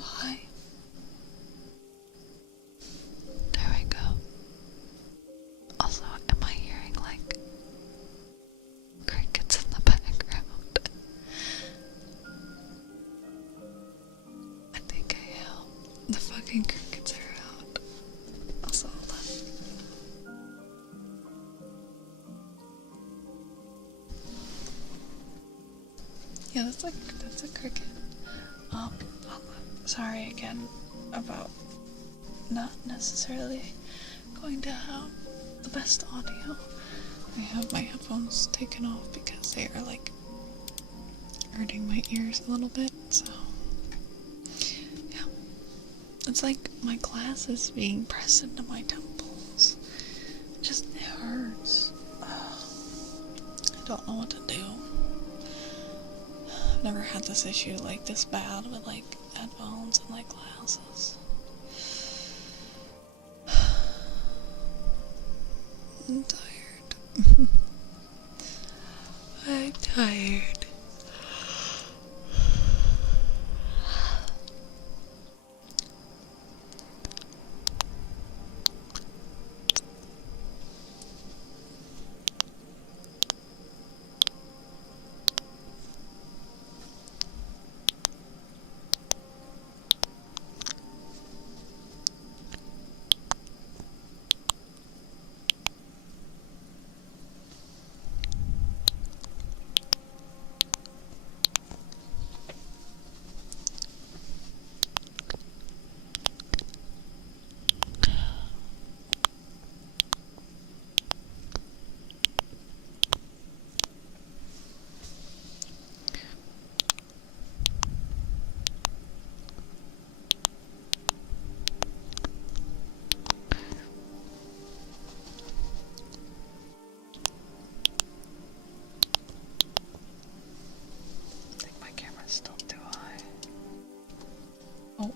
high. There we go. Also, am I hearing like crickets in the background? I think I am. The fucking crickets are out. Also, hold on. Yeah, that's a cricket. Sorry again about not necessarily going to have the best audio. I have my headphones taken off because they are like hurting my ears a little bit, so yeah. It's like my glasses being pressed into my temples. It hurts. I don't know what to do. I've never had this issue like this bad with like headphones and like glasses. I'm tired. I'm tired. Still too high. Oh.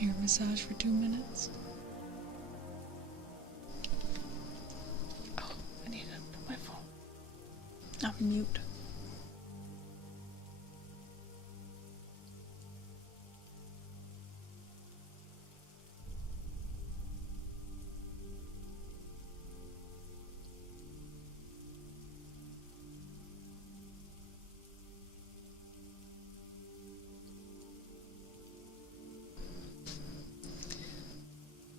Ear massage for 2 minutes. Oh, I need to put my phone on mute.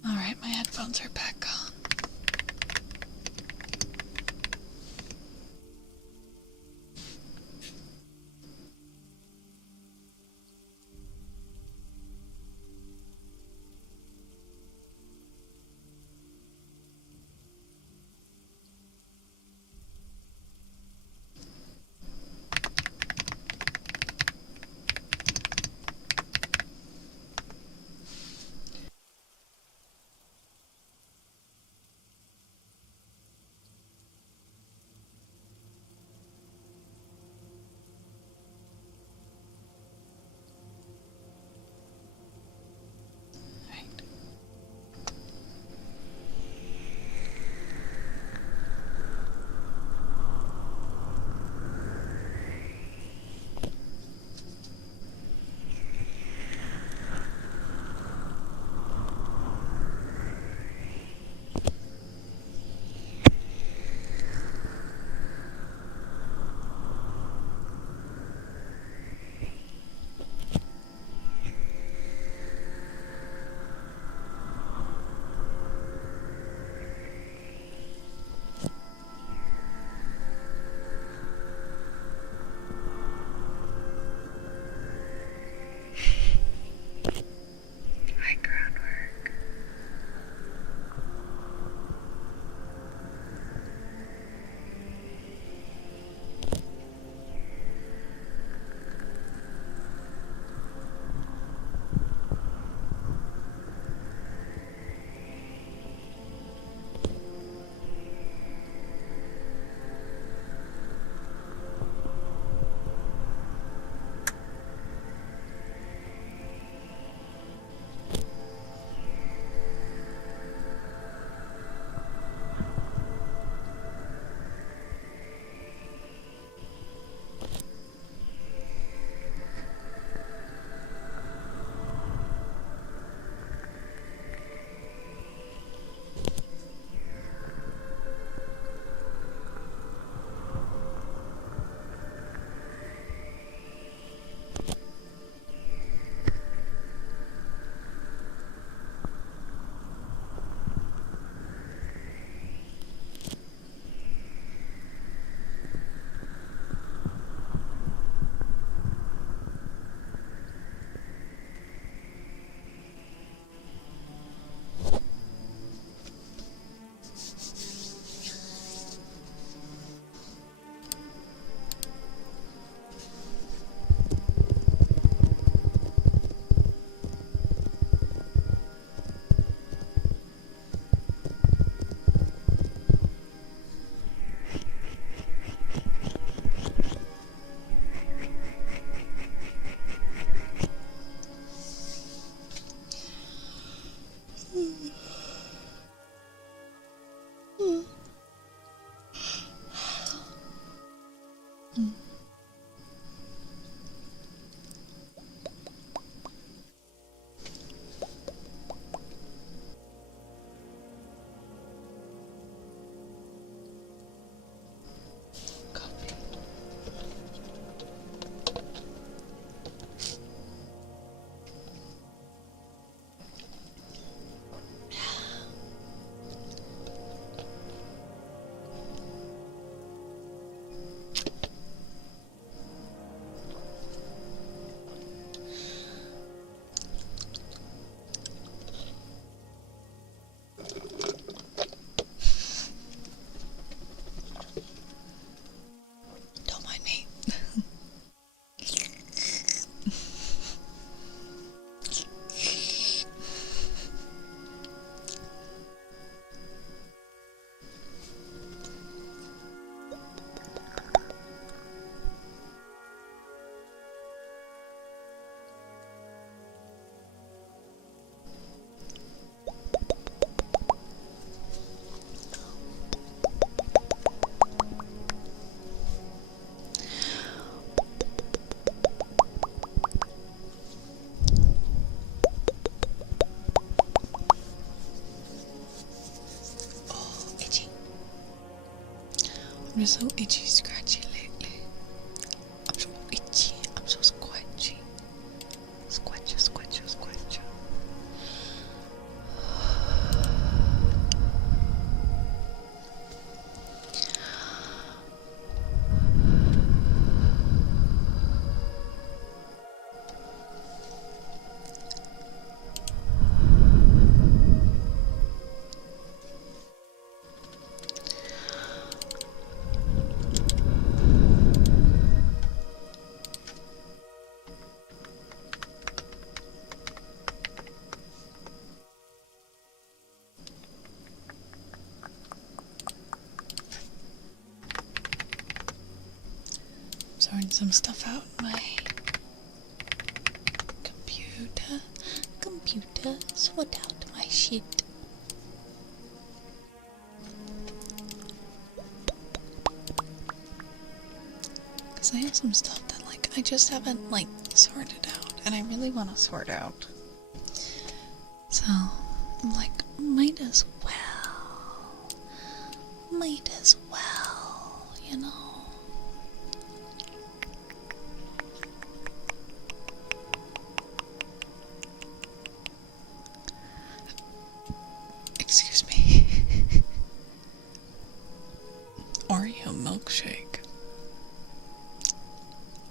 Alright, my headphones are back on. I'm just so itchy, scratchy lately. I'm so itchy. I'm so squatchy. Squatcha, squatcha, squatcha. Sorting some stuff out in my computer, sort out my shit. Cause I have some stuff that like I just haven't like sorted out, and I really want to sort out. So I'm like, might as well, you know. Excuse me. Oreo milkshake.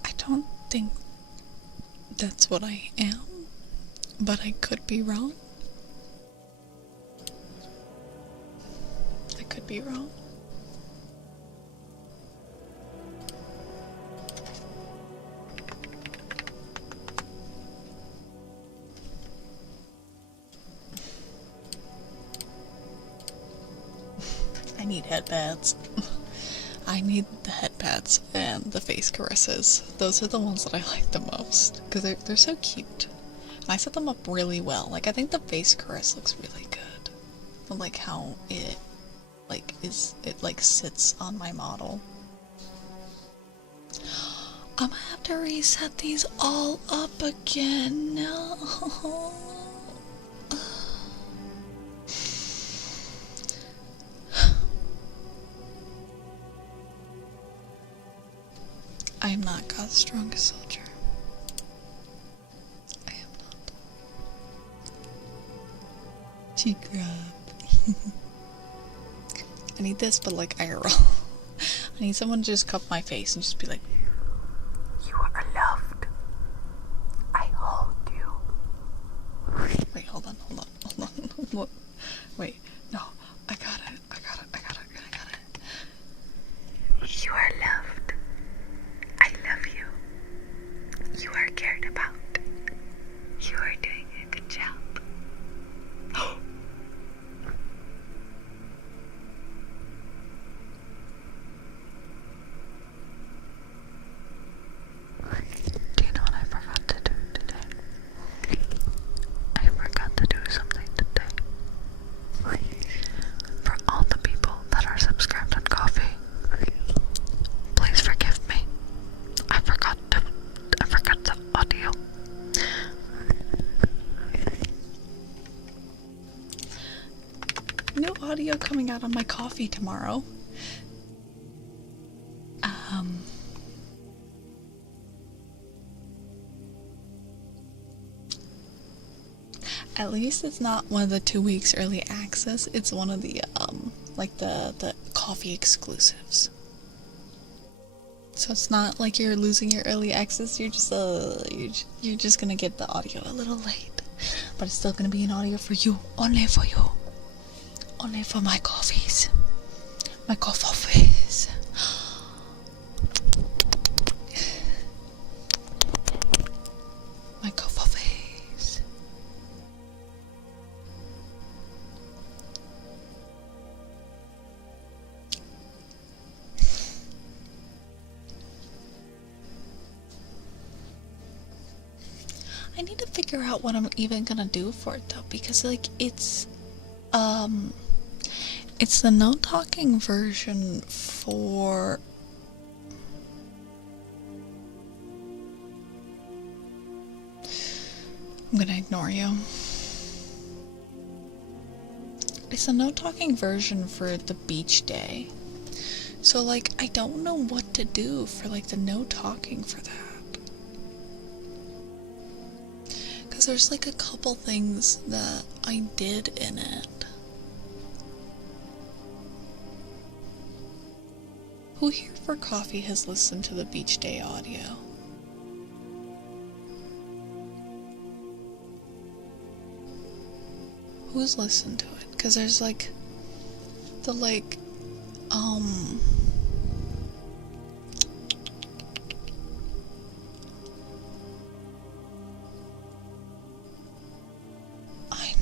I don't think that's what I am, but I could be wrong. I could be wrong. I need headpads. I need the headpads and the face caresses. Those are the ones that I like the most because they're so cute. And I set them up really well. Like I think the face caress looks really good. I like how it sits on my model. I'm gonna have to reset these all up again. No. I am not God's strongest soldier. I am not. Cheek rub. I need this, but like IRL. I need someone to just cup my face and just be like, "You are loved. I hold you." Wait, hold on. Wait, no, I got it. You are loved. I love you. You are cared about. You are doing a good job. Do you know what I forgot to do today? I forgot to do something today. For all the people that are subscribed on Coffee, please forgive me. I forgot the audio. New audio coming out on my Coffee tomorrow. At least it's not one of the 2 weeks early access. It's one of the like the Coffee exclusives. So it's not like you're losing your early access. You're just gonna get the audio a little late, but it's still gonna be an audio for you, only for you, only for my coffees, my coffees. My coffees. I need to figure out what I'm even gonna do for it though, because like it's the no talking version for I'm gonna ignore you. It's a no talking version for the beach day. So, like, I don't know what to do for, like, the no talking for that. Because there's, like, a couple things that I did in it. Who here for coffee has listened to the beach day audio? Who's listened to it? Because there's, like, the, like, I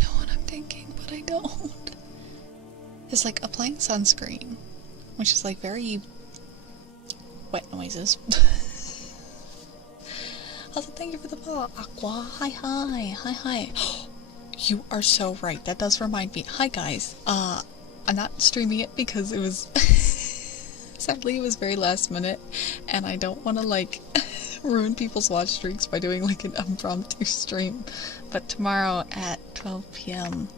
know what I'm thinking, but I don't. It's like applying sunscreen, which is like very wet noises. Also, thank you for the follow, Aqua. Hi. You are so right. That does remind me. Hi guys. I'm not streaming it because it was sadly it was very last minute, and I don't want to like ruin people's watch streaks by doing like an impromptu stream. But tomorrow at 12 p.m.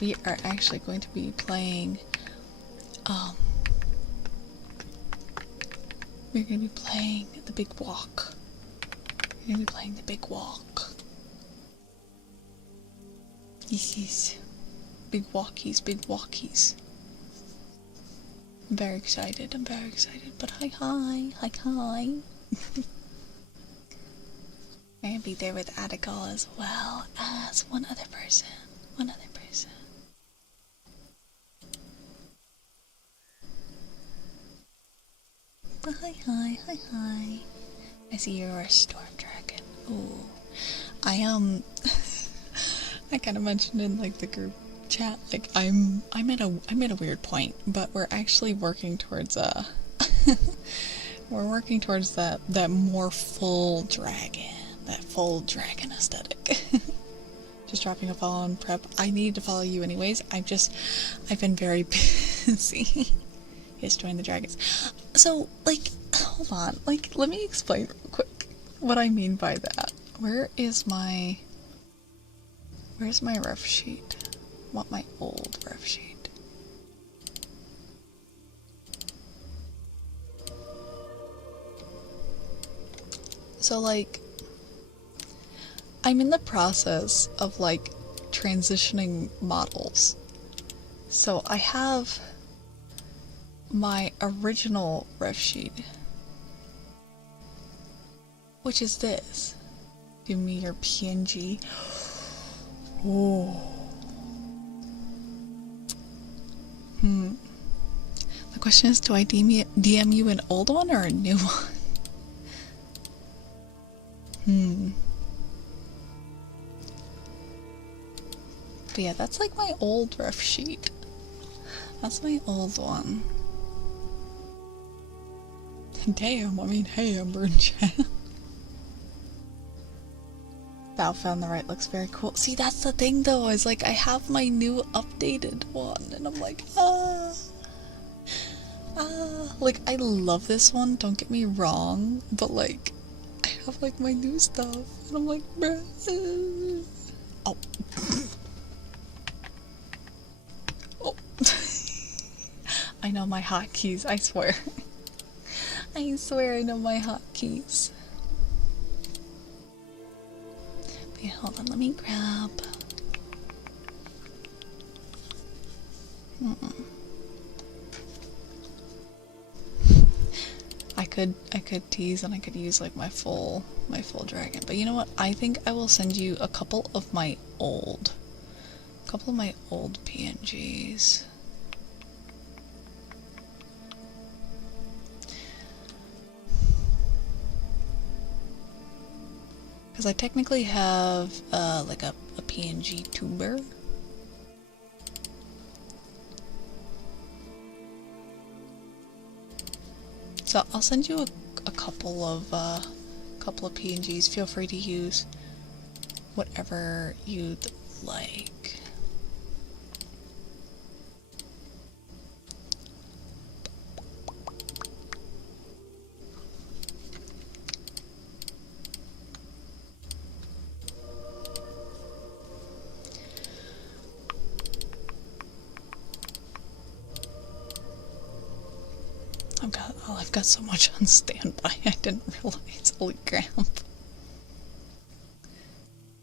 We are actually going to be playing. We're going to be playing the Big Walk. We're going to be playing the Big Walk. Yes. Big walkies. I'm very excited, but hi. I'm gonna be there with Adigal as well as one other person. But hi. I see you're a storm dragon. Ooh. I kind of mentioned in like the group chat, like I'm at a weird point, but we're actually working towards we're working towards that more full dragon aesthetic. Just dropping a follow on prep. I need to follow you anyways. I've been very busy. Yes, join the dragons. So, like, hold on. Like, let me explain real quick what I mean by that. Where's my ref sheet? I want my old ref sheet. So, like, I'm in the process of, like, transitioning models. So, I have my original ref sheet, which is this. Give me your PNG. Oh. The question is, do I DM you an old one or a new one? But yeah, that's like my old ref sheet. That's my old one. Damn, I mean, hey, Ember and chat. Val found the right looks very cool. See, that's the thing though, is like I have my new updated one and I'm like, like I love this one, don't get me wrong, but like I have like my new stuff and I'm like, bruh. Oh. Oh. I know my hotkeys, I swear. I swear I know my hotkeys. Wait, hold on, let me grab. I could tease and I could use like my full dragon, but you know what? I think I will send you a couple of my old PNGs. Because I technically have like a PNG tuber. So I'll send you a couple of PNGs. Feel free to use whatever you'd like. Oh, I've got so much on standby, I didn't realize. Holy crap.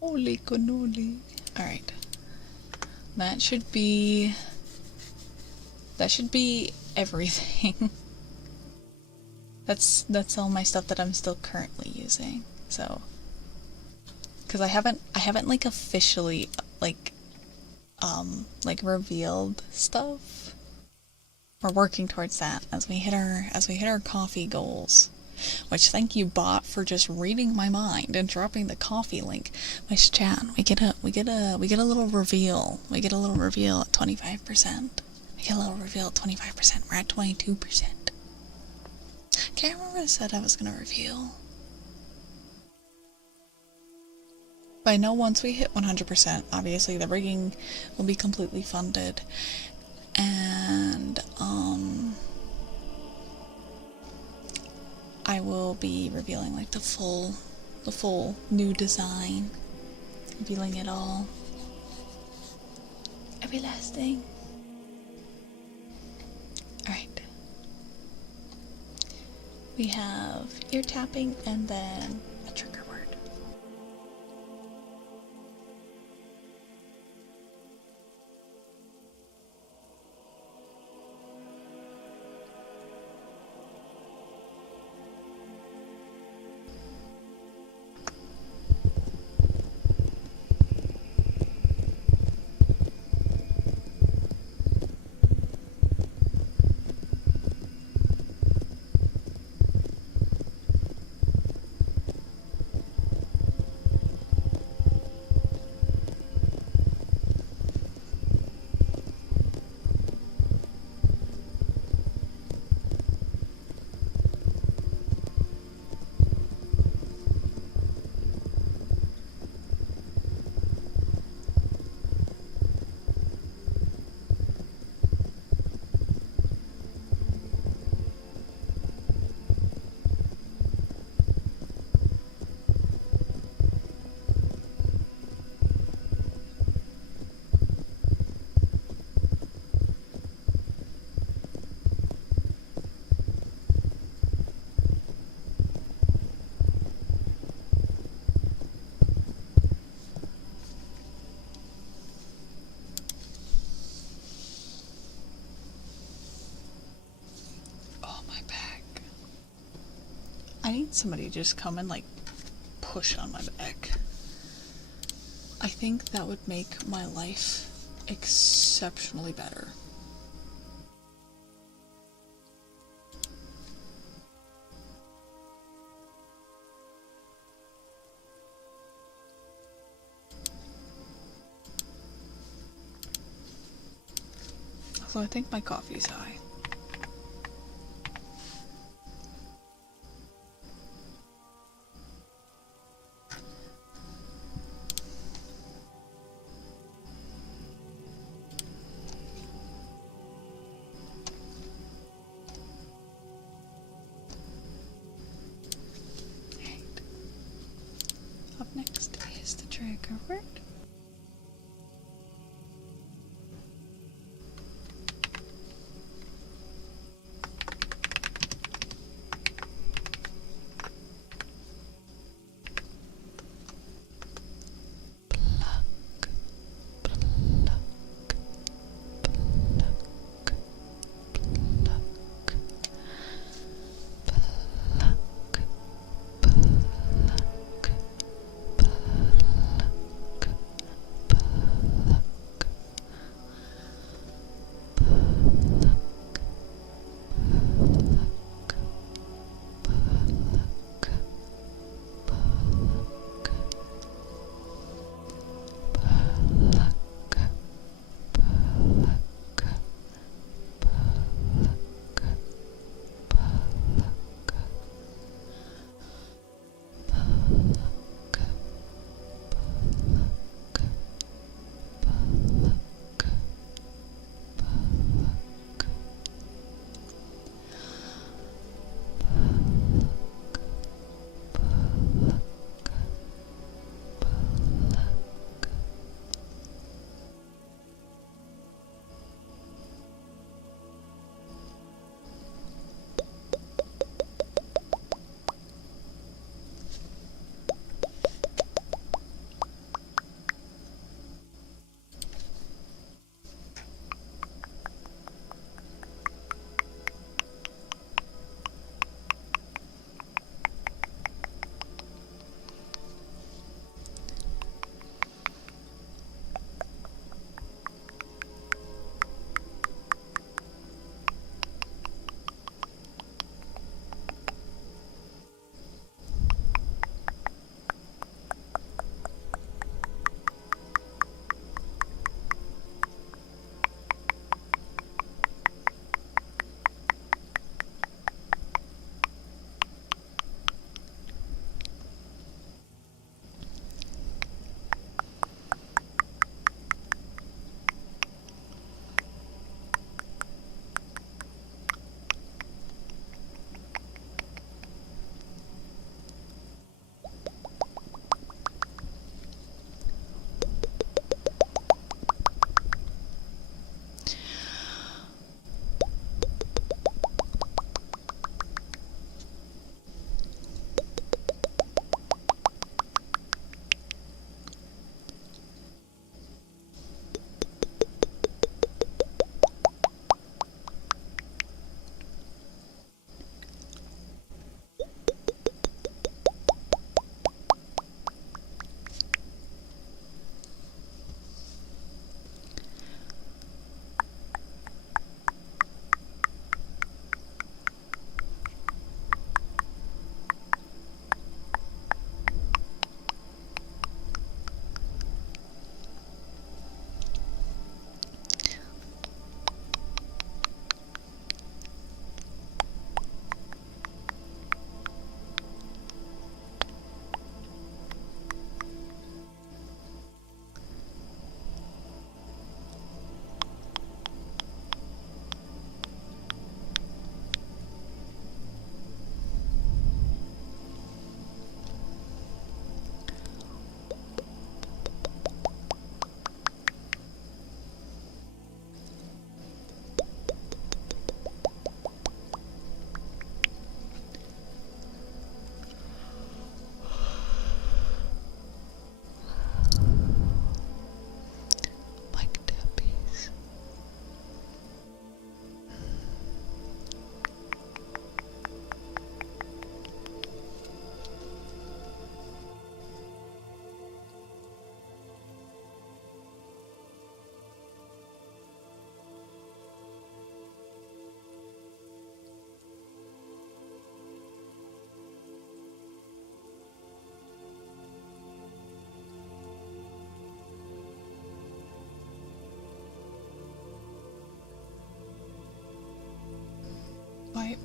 Holy cannoli. Alright. That should be everything. That's all my stuff that I'm still currently using. So, because I haven't like officially like revealed stuff. We're working towards that as we hit our coffee goals. Which, thank you, bot, for just reading my mind and dropping the coffee link. Nice chat. We get a little reveal. We get a little reveal at 25%. We get a little reveal at 25%. We're at 22%. Can't remember what I said I was gonna reveal. But I know once we hit 100%, obviously the rigging will be completely funded. And, I will be revealing like the full new design, revealing it all, every last thing. All right, we have ear tapping and then a trigger word. I need somebody to just come and like push on my back. I think that would make my life exceptionally better. So I think my coffee's high. Up next is the trigger word.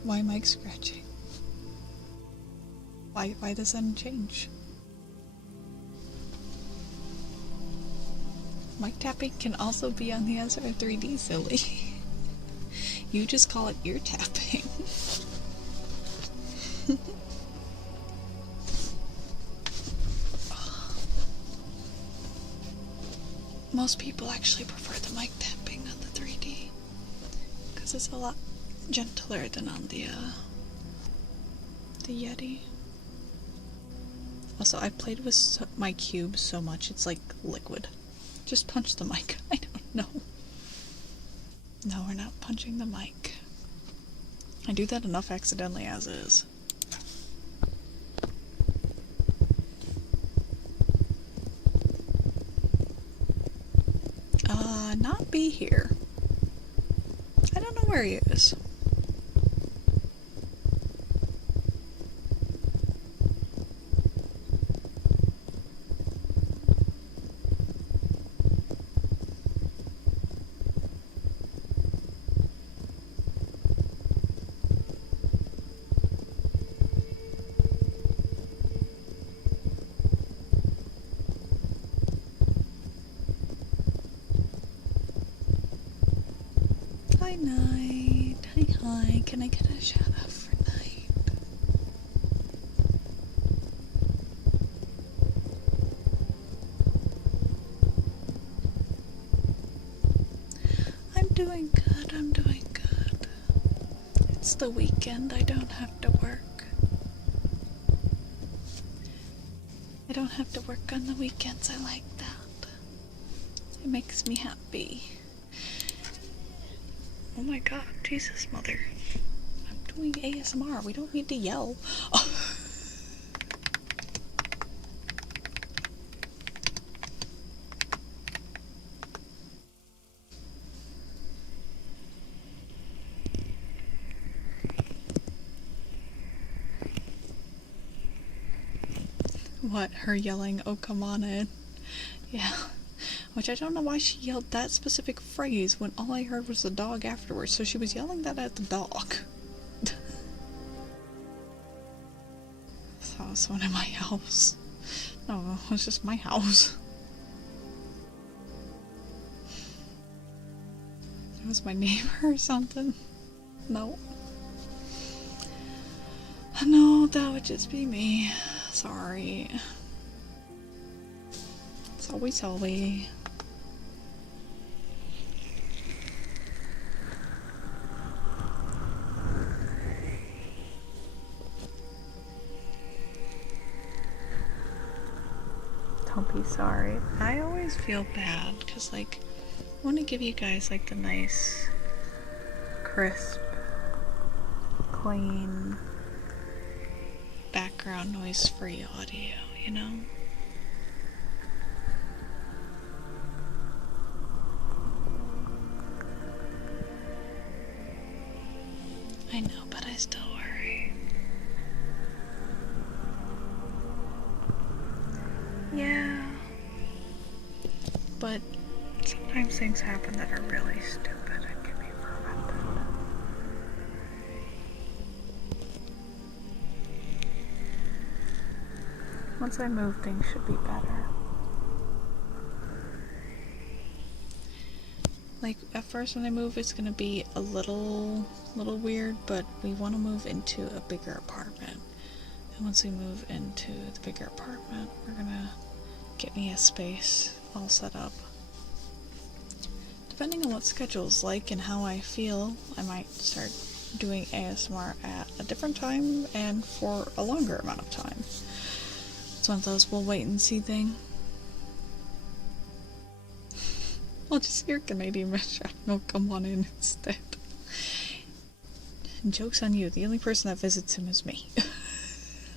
Why mic scratching? Why does that change? Mic tapping can also be on the SR3D, silly. You just call it ear tapping. Most people actually prefer the mic tapping on the 3D because it's a lot gentler than on the Yeti. Also, I played with my cube so much it's like liquid. Just punch the mic. I don't know. No, we're not punching the mic. I do that enough accidentally as is. Not be here. I don't know where he is. Hi, Night. Hi. Can I get a shout out for Night? I'm doing good. I'm doing good. It's the weekend. I don't have to work. I don't have to work on the weekends. I like that. It makes me happy. Oh my god, Jesus, mother. I'm doing ASMR. We don't need to yell. What? Her yelling, oh come on in. Yeah. Which I don't know why she yelled that specific phrase when all I heard was the dog afterwards, so she was yelling that at the dog. Saw someone in my house. No, it was just my house. It was my neighbor or something. No. No, that would just be me. Sorry. Sorry. Don't be sorry. I always feel bad because, like, I want to give you guys, like, the nice, crisp, clean, background noise-free audio, you know? I know, but I still worry. Yeah. But sometimes things happen that are really stupid and can be prevented. Once I move, things should be better. Like, at first when I move, it's gonna be a little weird, but we want to move into a bigger apartment. And once we move into the bigger apartment, we're gonna get me a space all set up. Depending on what schedule's like and how I feel, I might start doing ASMR at a different time and for a longer amount of time. It's one of those we'll wait and see thing. I'll just hear Canadian Shrapnel come on in instead. And joke's on you, the only person that visits him is me.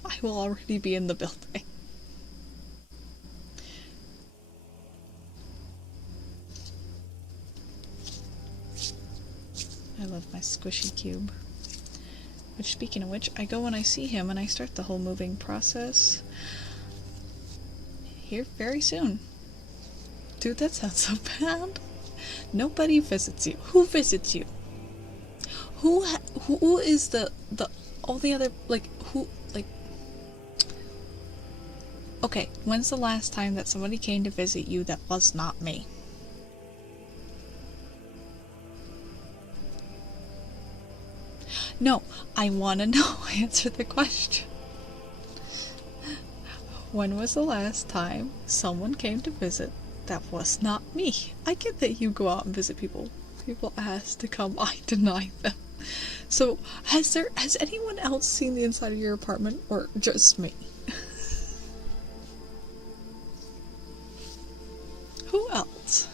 I will already be in the building. I love my squishy cube. Which, speaking of which, I go when I see him and I start the whole moving process here very soon. Dude, that sounds so bad. Nobody visits you. Who visits you? Who is the all the other, like, who, like, okay, when's the last time that somebody came to visit you that was not me? No, I want to know. Answer the question. When was the last time someone came to visit that was not me? I get that you go out and visit people. People ask to come, I deny them. So, has anyone else seen the inside of your apartment, or just me? Who else?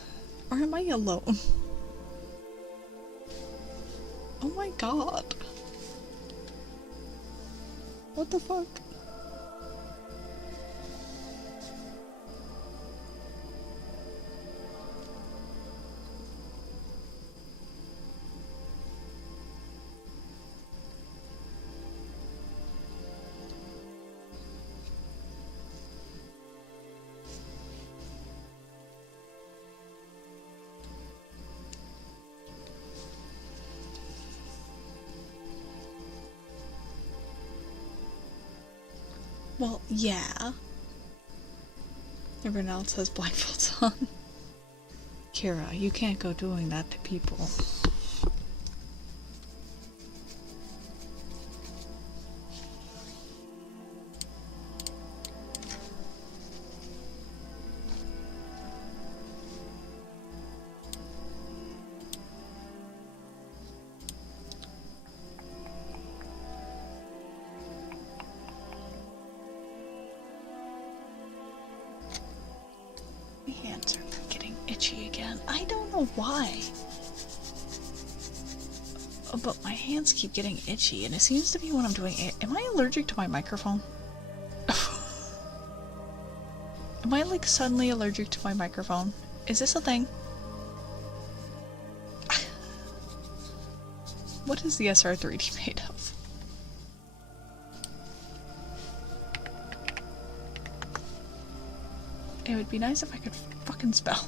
Or am I alone? Oh my god. What the fuck? Well, yeah. Everyone else has blindfolds on. Kira, you can't go doing that to people. My hands are getting itchy again. I don't know why. But my hands keep getting itchy, and it seems to be when I'm doing it. Am I allergic to my microphone? Am I, like, suddenly allergic to my microphone? Is this a thing? What is the SR3D made of? It would be nice if I could fucking spell.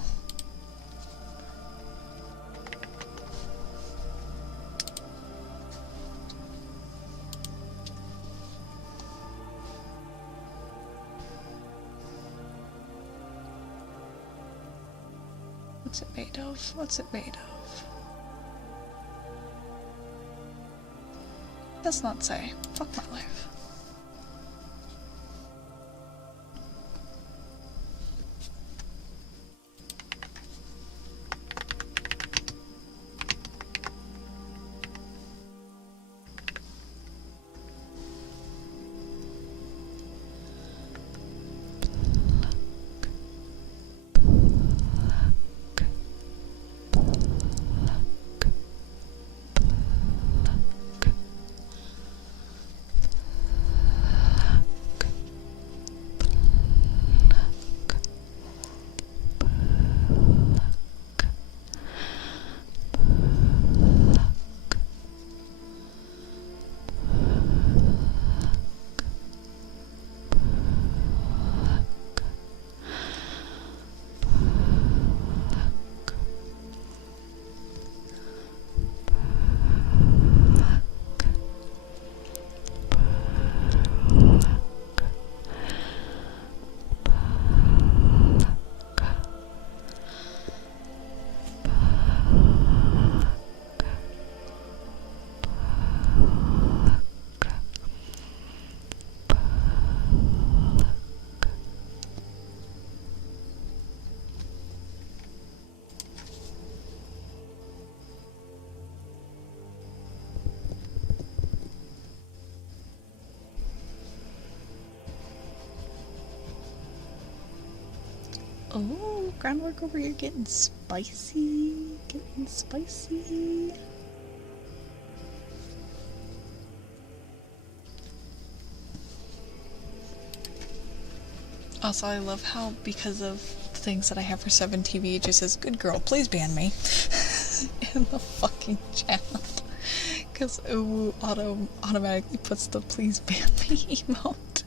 What's it made of? What's it made of? Does not say. Fuck my life. Oh, groundwork over here getting spicy. Getting spicy. Also, I love how, because of the things that I have for 7TV, it just says, "Good girl, please ban me." In the fucking chat. Because ooh automatically puts the "please ban me" emote.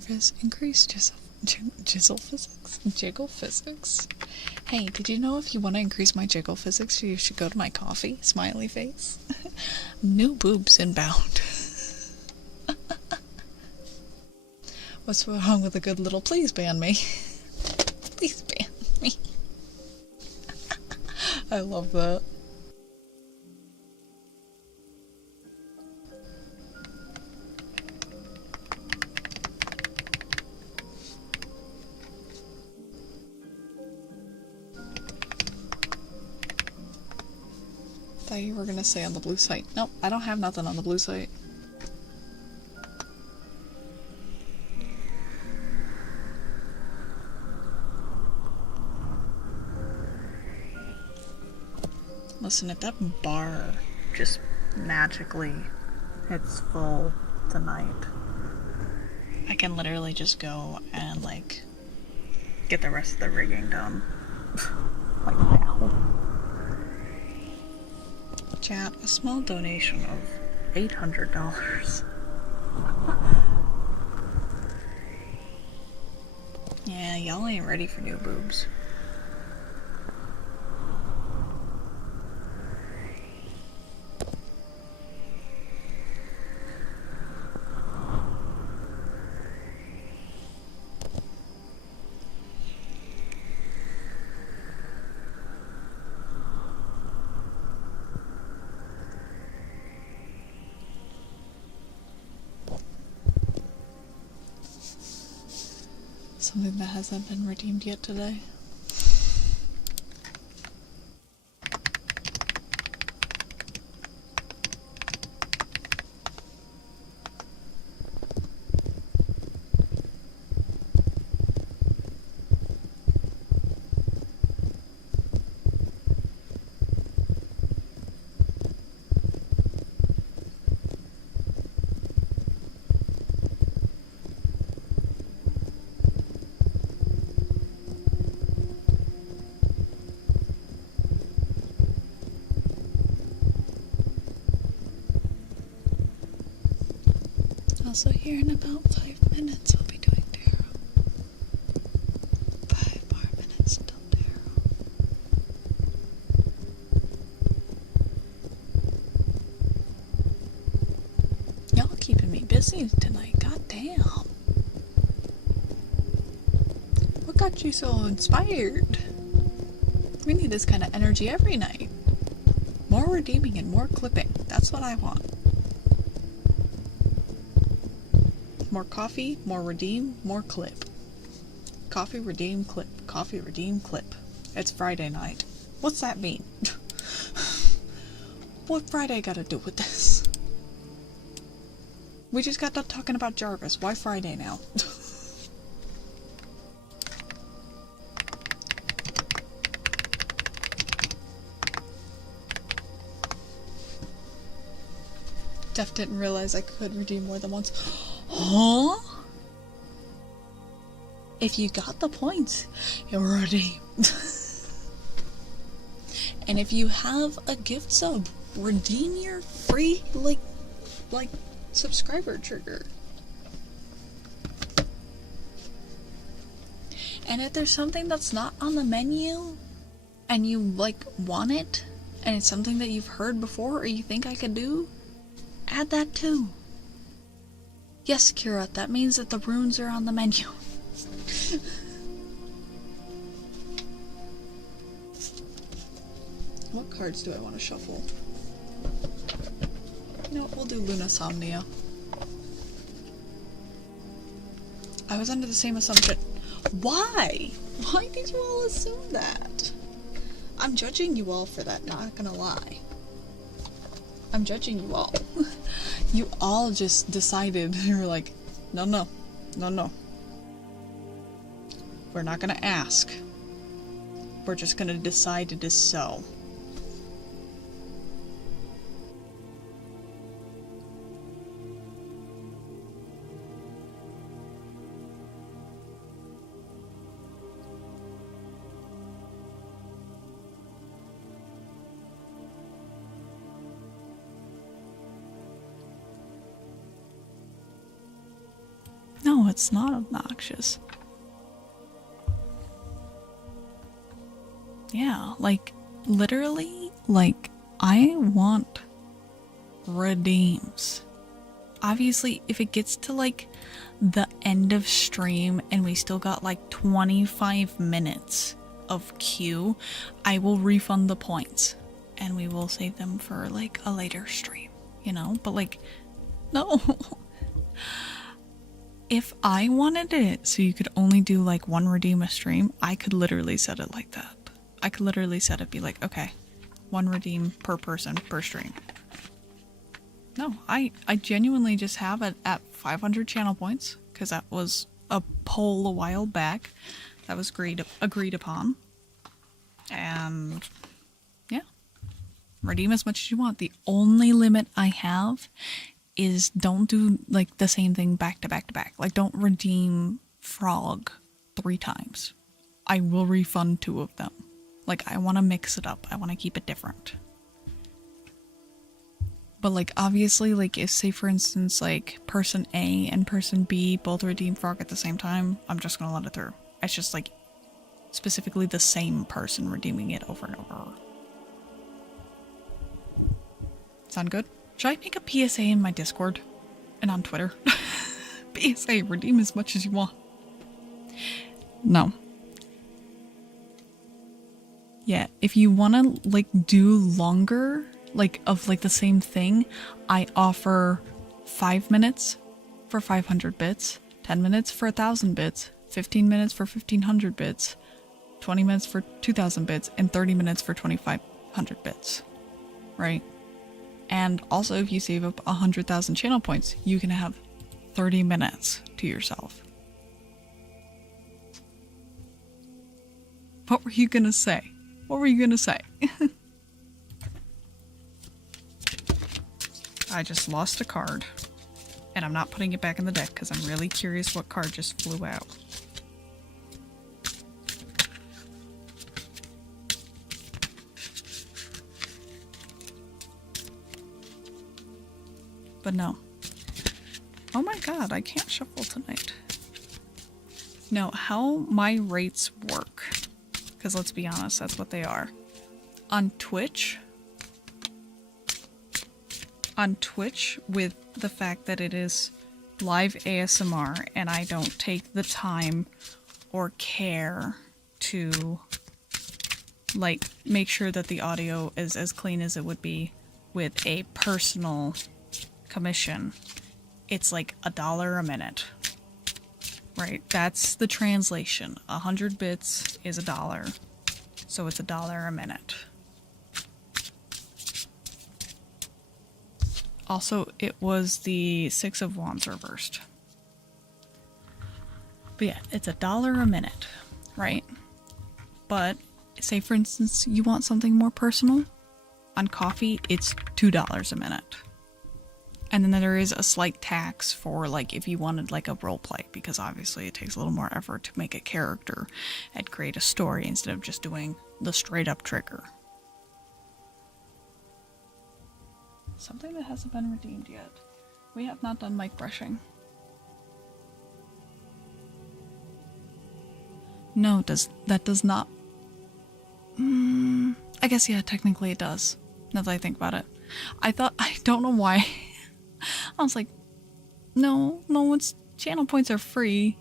nervous. Increase jizzle physics? Jiggle physics? Hey, did you know if you want to increase my jiggle physics, you should go to my coffee? Smiley face. New boobs inbound. What's wrong with a good little please ban me? Please ban me. I love that. Thought you were gonna say on the blue site. Nope, I don't have nothing on the blue site. Listen, if that bar just magically hits full tonight, I can literally just go and, like, get the rest of the rigging done. Like now. Chat, a small donation of $800. Yeah, y'all ain't ready for new boobs. Something that hasn't been redeemed yet today. Also, here in about 5 minutes, I'll be doing tarot. 5 more minutes till tarot. Y'all keeping me busy tonight, goddamn. What got you so inspired? We need this kind of energy every night. More redeeming and more clipping. That's what I want. More coffee, more redeem, more clip. Coffee, redeem, clip. Coffee, redeem, clip. It's Friday night. What's that mean? What Friday gotta do with this? We just got done talking about Jarvis. Why Friday now? Def didn't realize I could redeem more than once. Huh? If you got the points, you're redeemed. And if you have a gift sub, redeem your free, like subscriber trigger. And if there's something that's not on the menu, and you, like, want it, and it's something that you've heard before, or you think I could do, add that too. Yes, Kira, that means that the runes are on the menu. What cards do I want to shuffle? You know what, we'll do Luna Somnia. I was under the same assumption. Why? Why did you all assume that? I'm judging you all for that, not gonna lie. I'm judging you all. You all just decided, you were like, no, no, no, no. We're not gonna ask. We're just gonna decide it is so. No, it's not obnoxious. Yeah, like, literally, like, I want redeems. Obviously, if it gets to, like, the end of stream and we still got, like, 25 minutes of queue, I will refund the points. And we will save them for, like, a later stream, you know? But, like, no. If I wanted it so you could only do, like, one redeem a stream, I could literally set it like that. I could literally set it, be like, okay, one redeem per person per stream. No, I genuinely just have it at 500 channel points, because that was a poll a while back that was agreed upon. And yeah, redeem as much as you want. The only limit I have is don't do like the same thing back to back to back. Like, don't redeem Frog 3 times. I will refund 2 of them. Like, I want to mix it up. I want to keep it different. But, like, obviously, like, if, say, for instance, like, person A and person B both redeem Frog at the same time, I'm just gonna let it through. It's just, like, specifically the same person redeeming it over and over. Sound good? Should I make a PSA in my Discord? And on Twitter? PSA, redeem as much as you want. No. Yeah, if you want to, like, do longer, like, of, like, the same thing, I offer 5 minutes for 500 bits, 10 minutes for 1,000 bits, 15 minutes for 1,500 bits, 20 minutes for 2,000 bits, and 30 minutes for 2,500 bits. Right? And also, if you save up 100,000 channel points, you can have 30 minutes to yourself. What were you gonna say? What were you gonna say? I just lost a card, and I'm not putting it back in the deck because I'm really curious what card just flew out. But no. Oh my god, I can't shuffle tonight. No, how my rates work, because let's be honest, that's what they are. On Twitch, with the fact that it is live ASMR and I don't take the time or care to, like, make sure that the audio is as clean as it would be with a personal commission, it's like $1 a minute. Right? That's the translation. 100 bits is $1. So it's $1 a minute. Also, it was the 6 of Wands reversed. But yeah, it's $1 a minute, right? But say, for instance, you want something more personal. On coffee, it's $2 a minute. And then there is a slight tax for, like, if you wanted, like, a roleplay, because obviously it takes a little more effort to make a character and create a story instead of just doing the straight-up trigger. Something that hasn't been redeemed yet. We have not done mic brushing. No, that does not... I guess, yeah, technically it does, now that I think about it. I don't know why... I was like, no, it's channel points are free.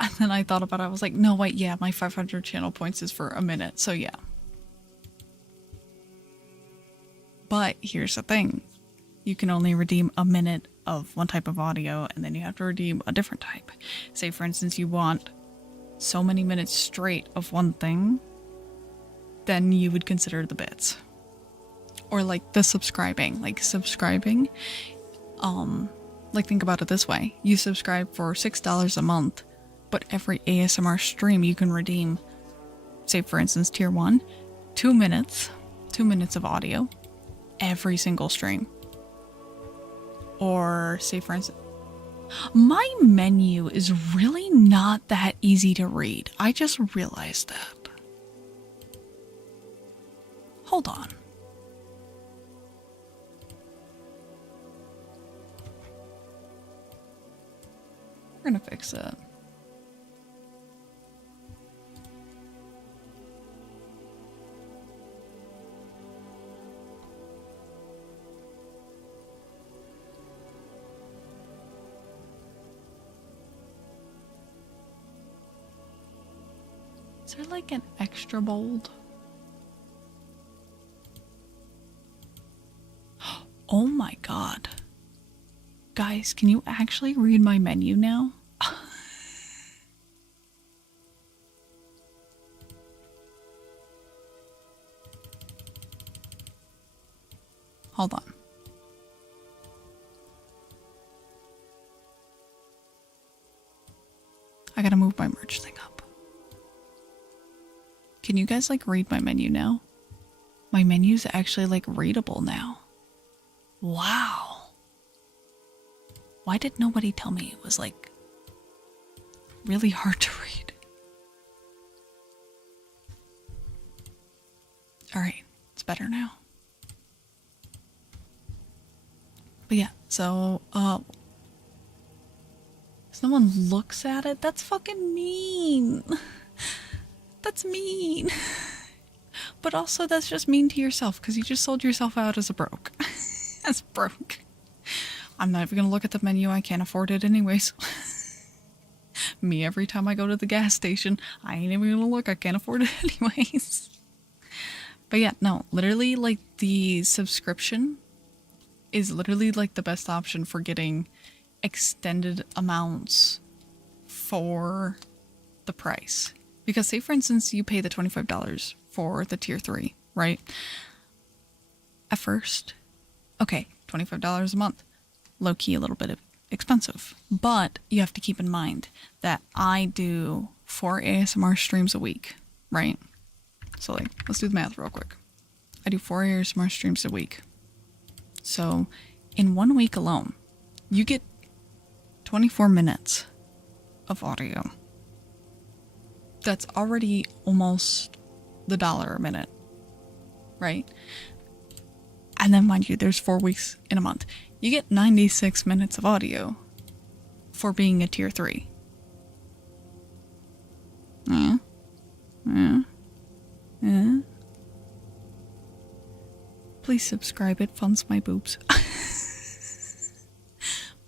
And then I thought about it, I was like, no, wait, yeah, my 500 channel points is for a minute, so yeah. But here's the thing. You can only redeem a minute of one type of audio, and then you have to redeem a different type. Say, for instance, you want so many minutes straight of one thing, then you would consider the bits. Or like the subscribing. Like subscribing, like think about it this way. You subscribe for $6 a month, but every ASMR stream you can redeem, say for instance tier 1, 2 minutes of audio every single stream. Or say for instance, my menu is really not that easy to read. I just realized that. Hold on. We're gonna fix it. Is there like an extra bold? Oh my god. Guys, can you actually read my menu now? Hold on. I gotta move my merch thing up. Can you guys like read my menu now? My menu's actually like readable now. Wow. Why did nobody tell me it was like really hard to read? Alright, it's better now. But yeah, so if no one looks at it, that's fucking mean. That's mean. But also that's just mean to yourself because you just sold yourself out as a broke. As broke. I'm not even gonna look at the menu, I can't afford it anyways. Me every time I go to the gas station, I ain't even gonna look, I can't afford it anyways. But yeah, no, literally like the subscription is literally like the best option for getting extended amounts for the price. Because say for instance you pay the $25 for the tier 3, right? At first, okay, $25 a month. Low key a little bit expensive. But you have to keep in mind that I do 4 ASMR streams a week, right? So like, let's do the math real quick. I do 4 ASMR streams a week. So in 1 week alone, you get 24 minutes of audio. That's already almost the $1 a minute, right? And then mind you, there's 4 weeks in a month. You get 96 minutes of audio for being a tier 3. Yeah. Yeah. Yeah. Please subscribe, it funds my boobs.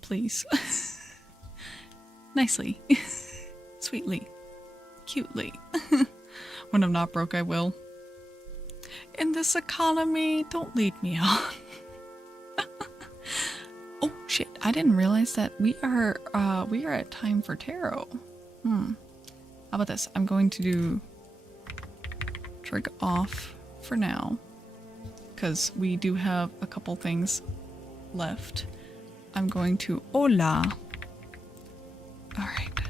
Please. Nicely. Sweetly. Cutely. When I'm not broke, I will. In this economy, don't lead me on. Oh shit, I didn't realize that we are at time for tarot. How about this? I'm going to do trig off for now. Because we do have a couple things left. I'm going to hola. Alright.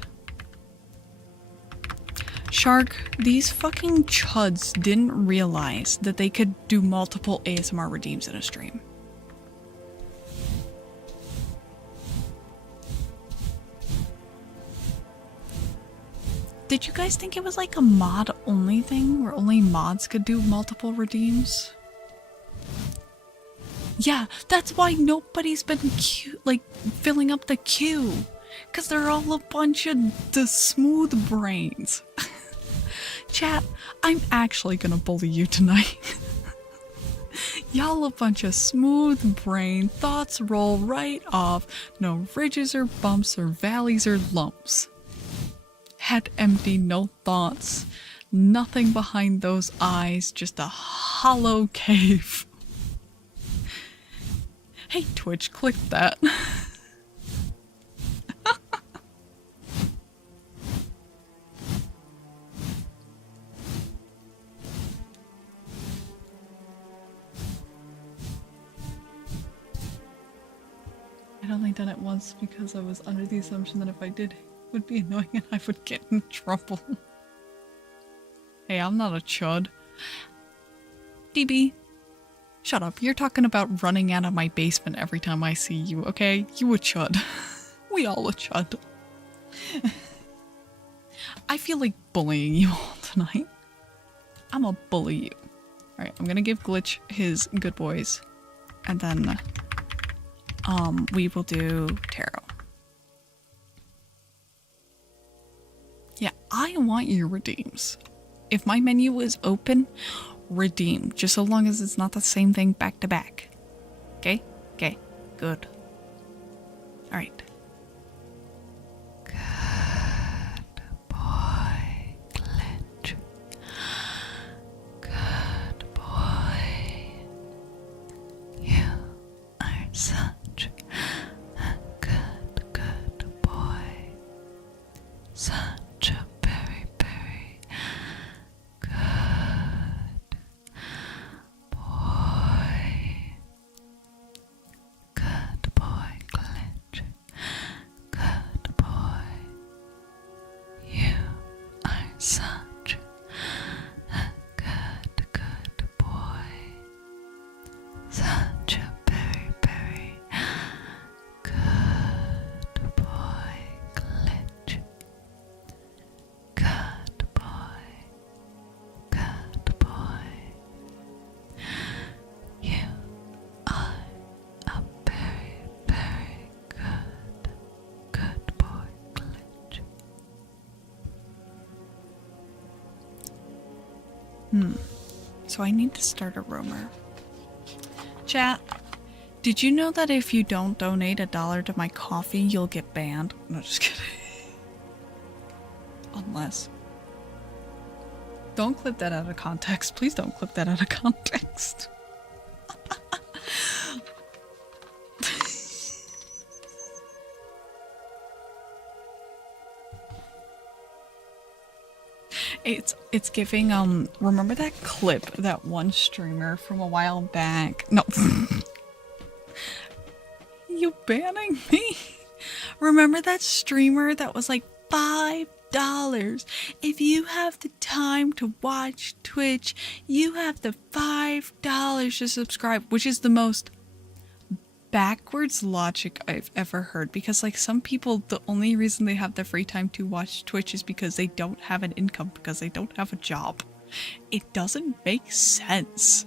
Shark, these fucking chuds didn't realize that they could do multiple ASMR redeems in a stream. Did you guys think it was like a mod only thing where only mods could do multiple redeems? Yeah, that's why nobody's been filling up the queue. Because they're all a bunch of the smooth brains. Chat, I'm actually gonna bully you tonight. Y'all a bunch of smooth brain, thoughts roll right off, no ridges or bumps or valleys or lumps. Head empty, no thoughts, nothing behind those eyes, just a hollow cave. Hey Twitch, click that. I'd only done it once because I was under the assumption that if I did, it would be annoying and I would get in trouble. Hey, I'm not a chud. DB, shut up. You're talking about running out of my basement every time I see you, okay? You a chud. We all a chud. I feel like bullying you all tonight. I'm gonna bully you. Alright, I'm gonna give Glitch his good boys. And then we will do tarot. want your redeems. If my menu is open, redeem. Just so long as it's not the same thing back to back. Okay? Okay. Good. Alright. Good boy, Glitch. Good boy. You are such a good boy. Such a very, very good boy. Good boy, Glitch. Good boy. You are such a good boy. Such a very, very good boy, Glitch. Good boy. Good boy. You are a very, very good boy, Glitch. So I need to start a rumor. Chat, did you know that if you don't donate $1 to my coffee, you'll get banned? No, just kidding. Unless. Don't clip that out of context. Please don't clip that out of context. It's giving, remember that clip, that one streamer from a while back? No. You banning me? Remember that streamer that was like $5? If you have the time to watch Twitch, you have the $5 to subscribe, which is the most backwards logic I've ever heard, because like some people, the only reason they have the free time to watch Twitch is because they don't have an income, because they don't have a job. It doesn't make sense,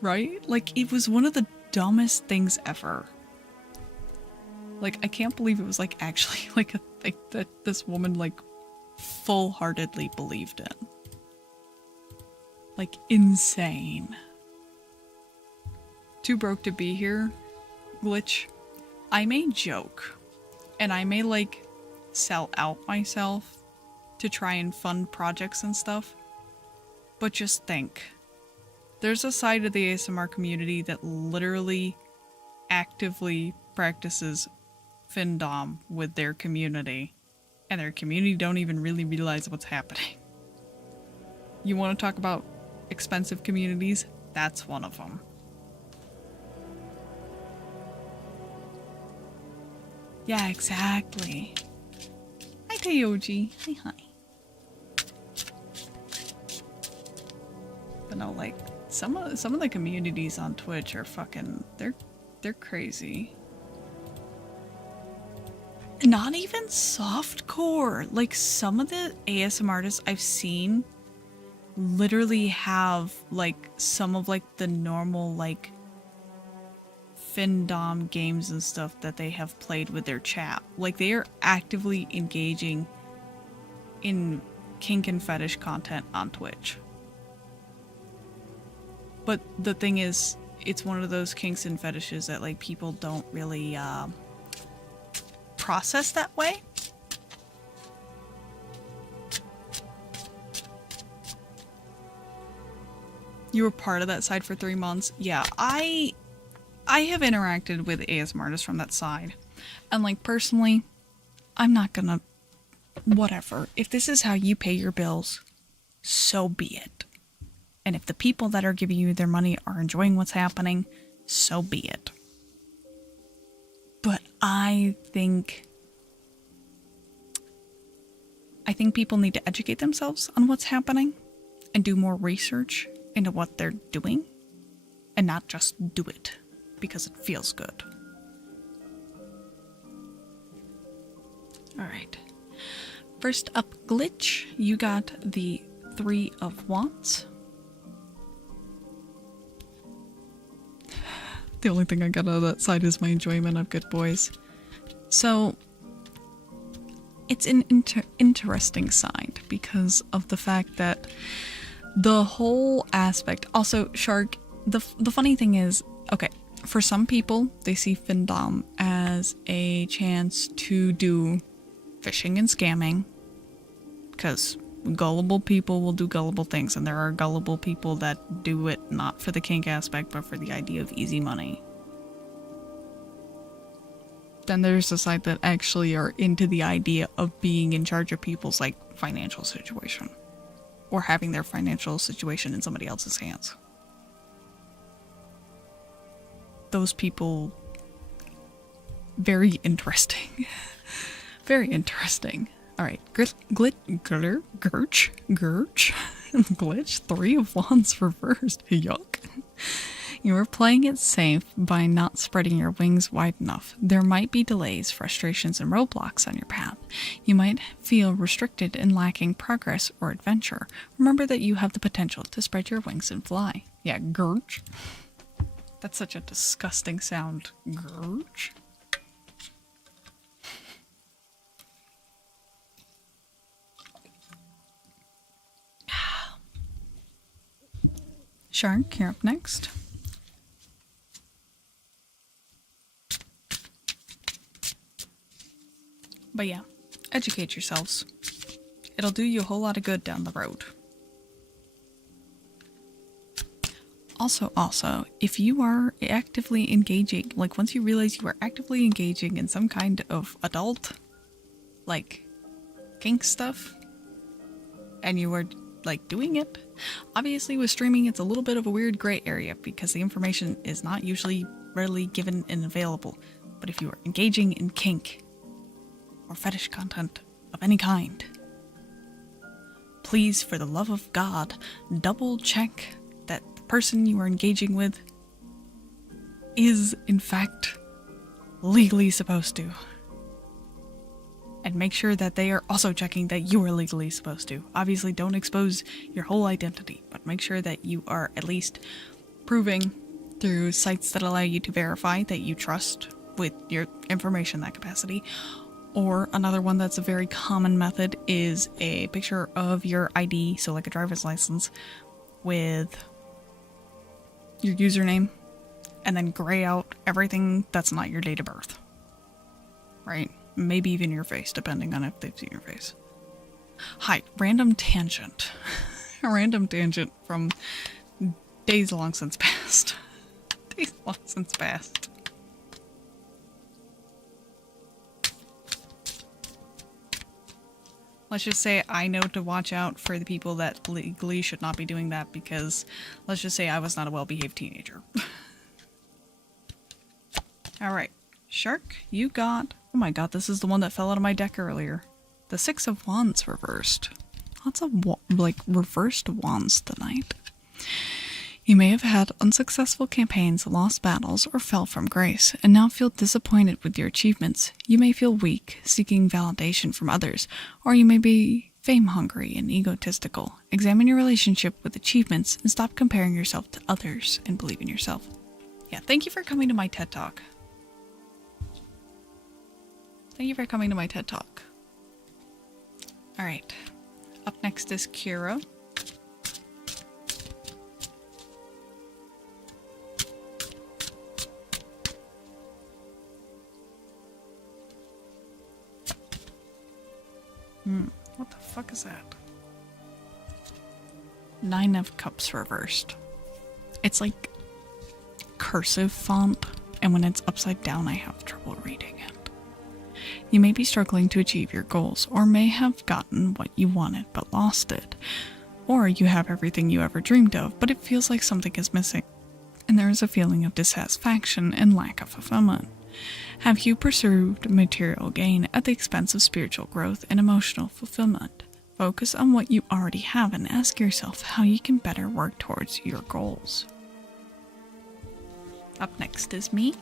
right? Like, it was one of the dumbest things ever. Like, I can't believe it was like actually like a thing that this woman like full-heartedly believed in. Like, insane. Too broke to be here, Glitch. I may joke, and I may like sell out myself to try and fund projects and stuff, but just think. There's a side of the ASMR community that literally actively practices findom with their community, and their community don't even really realize what's happening. You want to talk about expensive communities? That's one of them. Yeah, exactly. Hi, Tayoji. Hi. But no, like, some of the communities on Twitch are fucking, they're crazy. Not even softcore. Like, some of the ASMR artists I've seen literally have like some of like the normal like findom games and stuff that they have played with their chat. Like, they are actively engaging in kink and fetish content on Twitch. But the thing is, it's one of those kinks and fetishes that like people don't really process that way. You were part of that side for 3 months. Yeah, I have interacted with ASMR artists from that side. And like, personally, I'm not gonna, whatever. If this is how you pay your bills, so be it. And if the people that are giving you their money are enjoying what's happening, so be it. But I think people need to educate themselves on what's happening and do more research into what they're doing and not just do it because it feels good. Alright. First up, Glitch, you got the 3 of Wands. The only thing I got out of that side is my enjoyment of good boys. So, it's an interesting side because of the fact that the whole aspect. Also, Shark, the funny thing is, okay, for some people, they see Findom as a chance to do phishing and scamming, because gullible people will do gullible things, and there are gullible people that do it not for the kink aspect, but for the idea of easy money. Then there's the side that actually are into the idea of being in charge of people's, like, financial situation, or having their financial situation in somebody else's hands. Those people, very interesting. Very interesting. Alright, Glitch, 3 of Wands reversed. Yuck. You are playing it safe by not spreading your wings wide enough. There might be delays, frustrations, and roadblocks on your path. You might feel restricted and lacking progress or adventure. Remember that you have the potential to spread your wings and fly. Yeah, Gurch. That's such a disgusting sound. Gurch. Shark, you're up next. But yeah, educate yourselves. It'll do you a whole lot of good down the road. Also, if you are actively engaging, like once you realize you are actively engaging in some kind of adult, like kink stuff, and you are like doing it, obviously with streaming it's a little bit of a weird gray area because the information is not usually readily given and available. But if you are engaging in kink or fetish content of any kind, please, for the love of God, double check that the person you are engaging with is in fact legally supposed to. And make sure that they are also checking that you are legally supposed to. Obviously, don't expose your whole identity, but make sure that you are at least proving through sites that allow you to verify that you trust with your information in that capacity. Or another one that's a very common method is a picture of your ID, so like a driver's license, with your username, and then gray out everything that's not your date of birth. Right? Maybe even your face, depending on if they've seen your face. Hi, random tangent. A random tangent from days long since past. Days long since past. Let's just say I know to watch out for the people that legally should not be doing that, because let's just say I was not a well-behaved teenager. Alright, Shark, you got... Oh my god, this is the one that fell out of my deck earlier. The 6 of Wands reversed. Lots of, reversed wands tonight. You may have had unsuccessful campaigns, lost battles, or fell from grace, and now feel disappointed with your achievements. You may feel weak, seeking validation from others, or you may be fame-hungry and egotistical. Examine your relationship with achievements and stop comparing yourself to others and believe in yourself. Yeah, thank you for coming to my TED Talk. Thank you for coming to my TED Talk. Alright. Up next is Kira. What the fuck is that? 9 of Cups reversed. It's like cursive font, and when it's upside down I have trouble reading it. You may be struggling to achieve your goals, or may have gotten what you wanted but lost it. Or you have everything you ever dreamed of, but it feels like something is missing, and there is a feeling of dissatisfaction and lack of fulfillment. Have you pursued material gain at the expense of spiritual growth and emotional fulfillment? Focus on what you already have and ask yourself how you can better work towards your goals. Up next is me.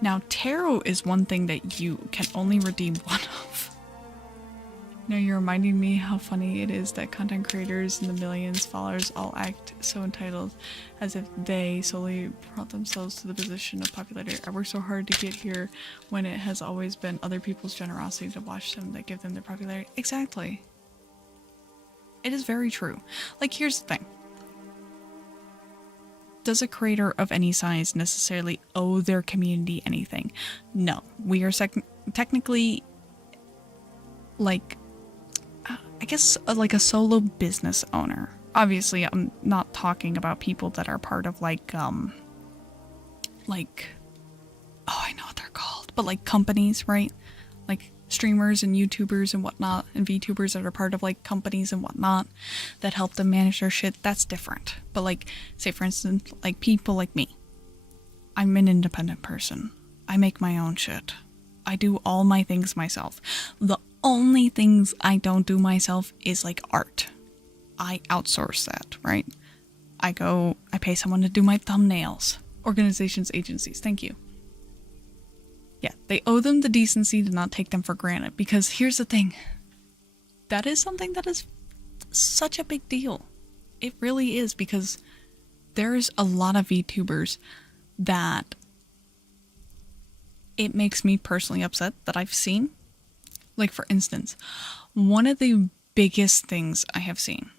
Now, tarot is one thing that you can only redeem one of. Now you're reminding me how funny it is that content creators and the millions followers all act so entitled, as if they solely brought themselves to the position of popularity. I worked so hard to get here when it has always been other people's generosity to watch them that give them their popularity. Exactly. It is very true. Like, here's the thing. Does a creator of any size necessarily owe their community anything? No. We are technically, like, I guess, like a solo business owner. Obviously, I'm not talking about people that are part of, like, oh, I know what they're called, but like companies, right? Like streamers and YouTubers and whatnot, and VTubers that are part of like companies and whatnot that help them manage their shit. That's different. But like, say for instance, like people like me. I'm an independent person. I make my own shit. I do all my things myself. The only things I don't do myself is like art. I outsource that, right? I pay someone to do my thumbnails. Organizations, agencies, thank you. Yeah, they owe them the decency to not take them for granted, because here's the thing. That is something that is such a big deal. It really is, because there's a lot of VTubers that it makes me personally upset that I've seen. Like, for instance, one of the biggest things I have seen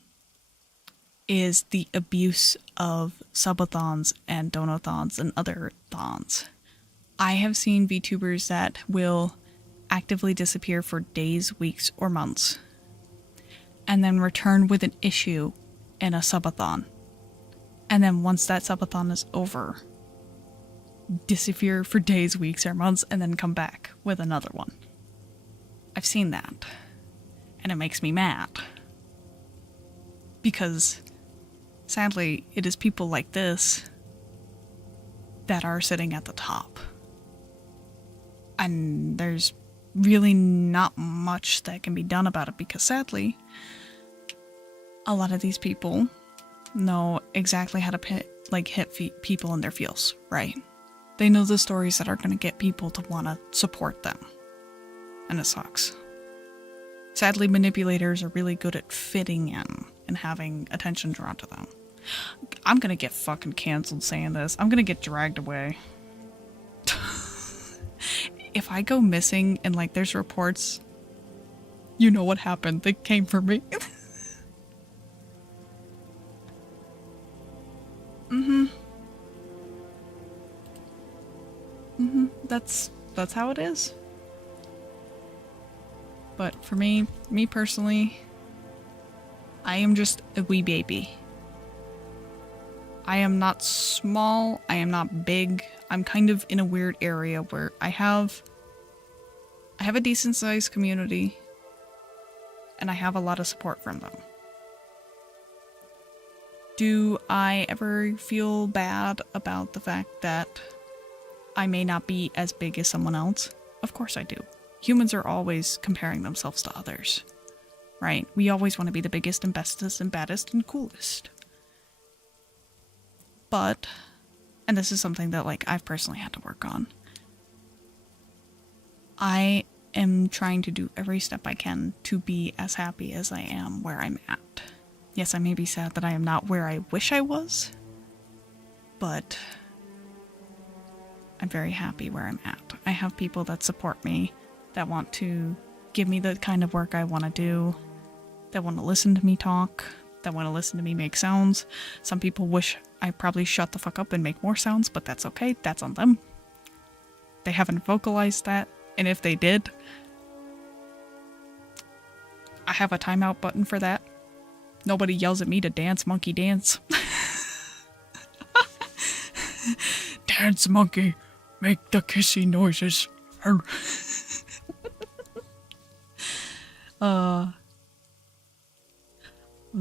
is the abuse of subathons and donathons and other thons. I have seen VTubers that will actively disappear for days, weeks, or months, and then return with an issue in a subathon. And then once that subathon is over, disappear for days, weeks, or months, and then come back with another one. I've seen that, and it makes me mad. Because, sadly, it is people like this that are sitting at the top. And there's really not much that can be done about it, because sadly, a lot of these people know exactly how to hit people in their feels, right? They know the stories that are going to get people to want to support them. And it sucks. Sadly, manipulators are really good at fitting in and having attention drawn to them. I'm gonna get fucking canceled saying this. I'm gonna get dragged away. If I go missing and like there's reports, you know what happened. They came for me. That's how it is. But for me personally, I am just a wee baby. I am not small, I am not big. I'm kind of in a weird area where I have a decent sized community and I have a lot of support from them. Do I ever feel bad about the fact that I may not be as big as someone else? Of course I do. Humans are always comparing themselves to others, right? We always want to be the biggest and bestest and baddest and coolest. But, and this is something that like I've personally had to work on, I am trying to do every step I can to be as happy as I am where I'm at. Yes, I may be sad that I am not where I wish I was, but I'm very happy where I'm at. I have people that support me, that want to give me the kind of work I want to do, that want to listen to me talk, that want to listen to me make sounds. Some people wish I probably shut the fuck up and make more sounds, but that's okay. That's on them. They haven't vocalized that, and if they did, I have a timeout button for that. Nobody yells at me to dance, monkey dance. Dance, monkey. Make the kissy noises. I'm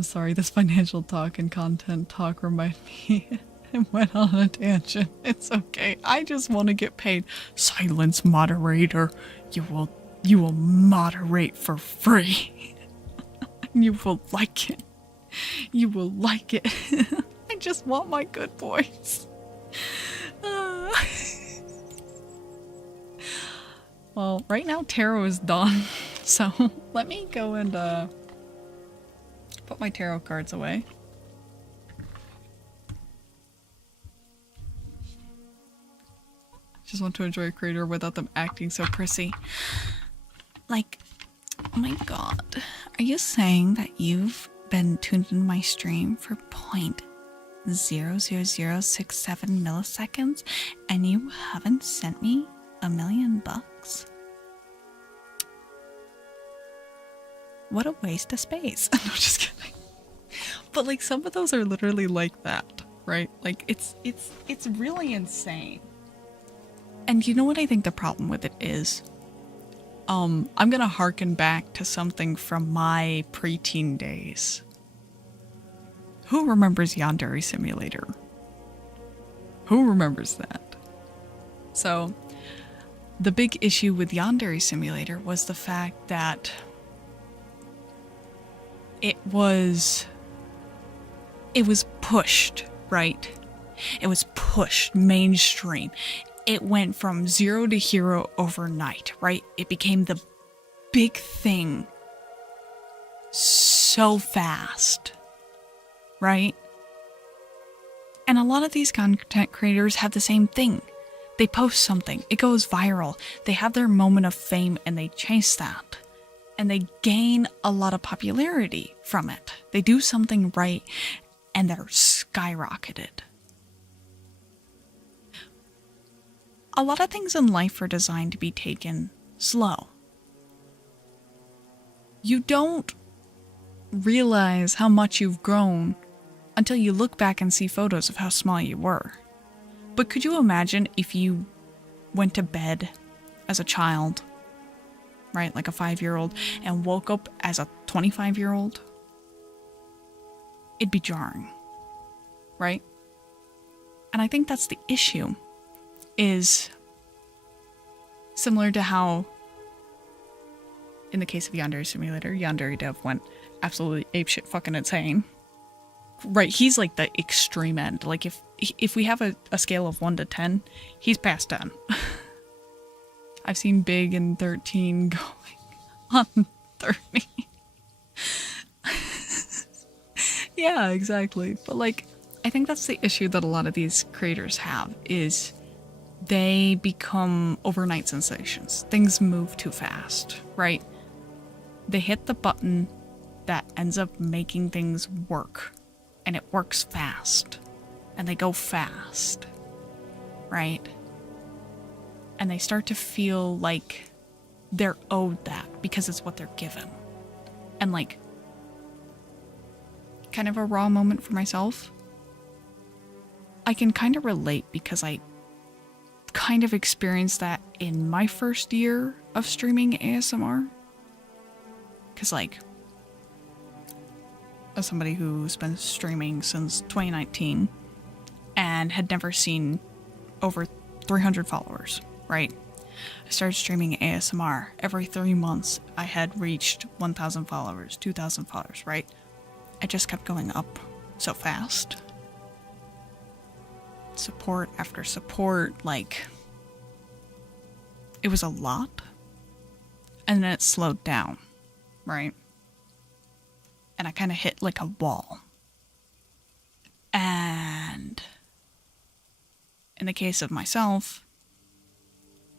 sorry, this financial talk and content talk remind me it went on a tangent. It's okay. I just want to get paid. Silence, moderator. You will moderate for free. You will like it. You will like it. I just want my good voice. Well, right now tarot is done. So let me go and put my tarot cards away. Just want to enjoy a creator without them acting so prissy. Like, oh my god. Are you saying that you've been tuned in my stream for 0.00067 milliseconds and you haven't sent me $1,000,000? What a waste of space. No, just kidding. But like some of those are literally like that, right? Like it's really insane. And you know what I think the problem with it is? I'm gonna harken back to something from my preteen days. Who remembers Yandere Simulator? Who remembers that? So, the big issue with Yandere Simulator was the fact that it was pushed, right? It was pushed mainstream. It went from zero to hero overnight, right? It became the big thing so fast, right? And a lot of these content creators have the same thing. They post something, it goes viral, they have their moment of fame and they chase that. And they gain a lot of popularity from it. They do something right and they're skyrocketed. A lot of things in life are designed to be taken slow. You don't realize how much you've grown until you look back and see photos of how small you were. But could you imagine if you went to bed as a child, right, like a 5-year-old, and woke up as a 25-year-old? It'd be jarring, right? And I think that's the issue. Is similar to how, in the case of Yandere Simulator, Yandere Dev went absolutely apeshit fucking insane. Right, he's like the extreme end. Like if we have a scale of 1 to 10, he's past 10. I've seen Big and 13 going on 30. Yeah, exactly. But like, I think that's the issue that a lot of these creators have is they become overnight sensations. Things move too fast, right? They hit the button that ends up making things work, and it works fast, and they go fast, right? And they start to feel like they're owed that because it's what they're given. And like, kind of a raw moment for myself. I can kind of relate because I kind of experienced that in my first year of streaming ASMR. Because like, as somebody who's been streaming since 2019 and had never seen over 300 followers, right? I started streaming ASMR. Every 3 months I had reached 1,000 followers, 2,000 followers, right? I just kept going up so fast. Support after support, like, it was a lot, and then it slowed down, right? And I kind of hit like a wall. And in the case of myself,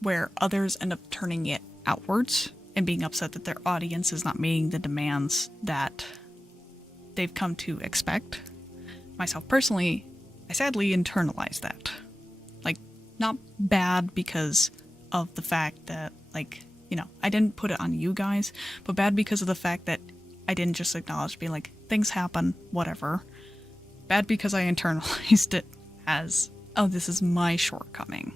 where others end up turning it outwards and being upset that their audience is not meeting the demands that they've come to expect, myself personally, I sadly internalized that. Like, not bad because of the fact that, like, you know, I didn't put it on you guys, but bad because of the fact that I didn't just acknowledge being like, things happen, whatever. Bad because I internalized it as, oh, this is my shortcoming.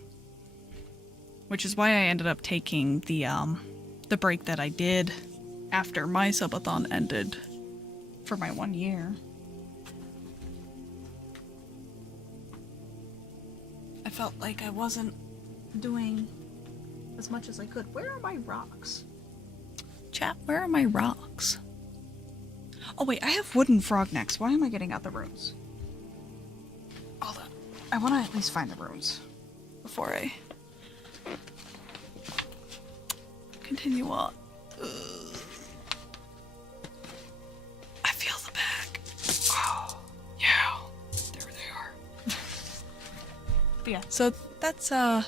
Which is why I ended up taking the break that I did after my subathon ended for my 1 year. I felt like I wasn't doing as much as I could. Where are my rocks? Chat, where are my rocks? Oh wait, I have wooden frog necks. Why am I getting out the runes? Hold on. I want to at least find the runes before I continue on. Ugh. But yeah, so that's that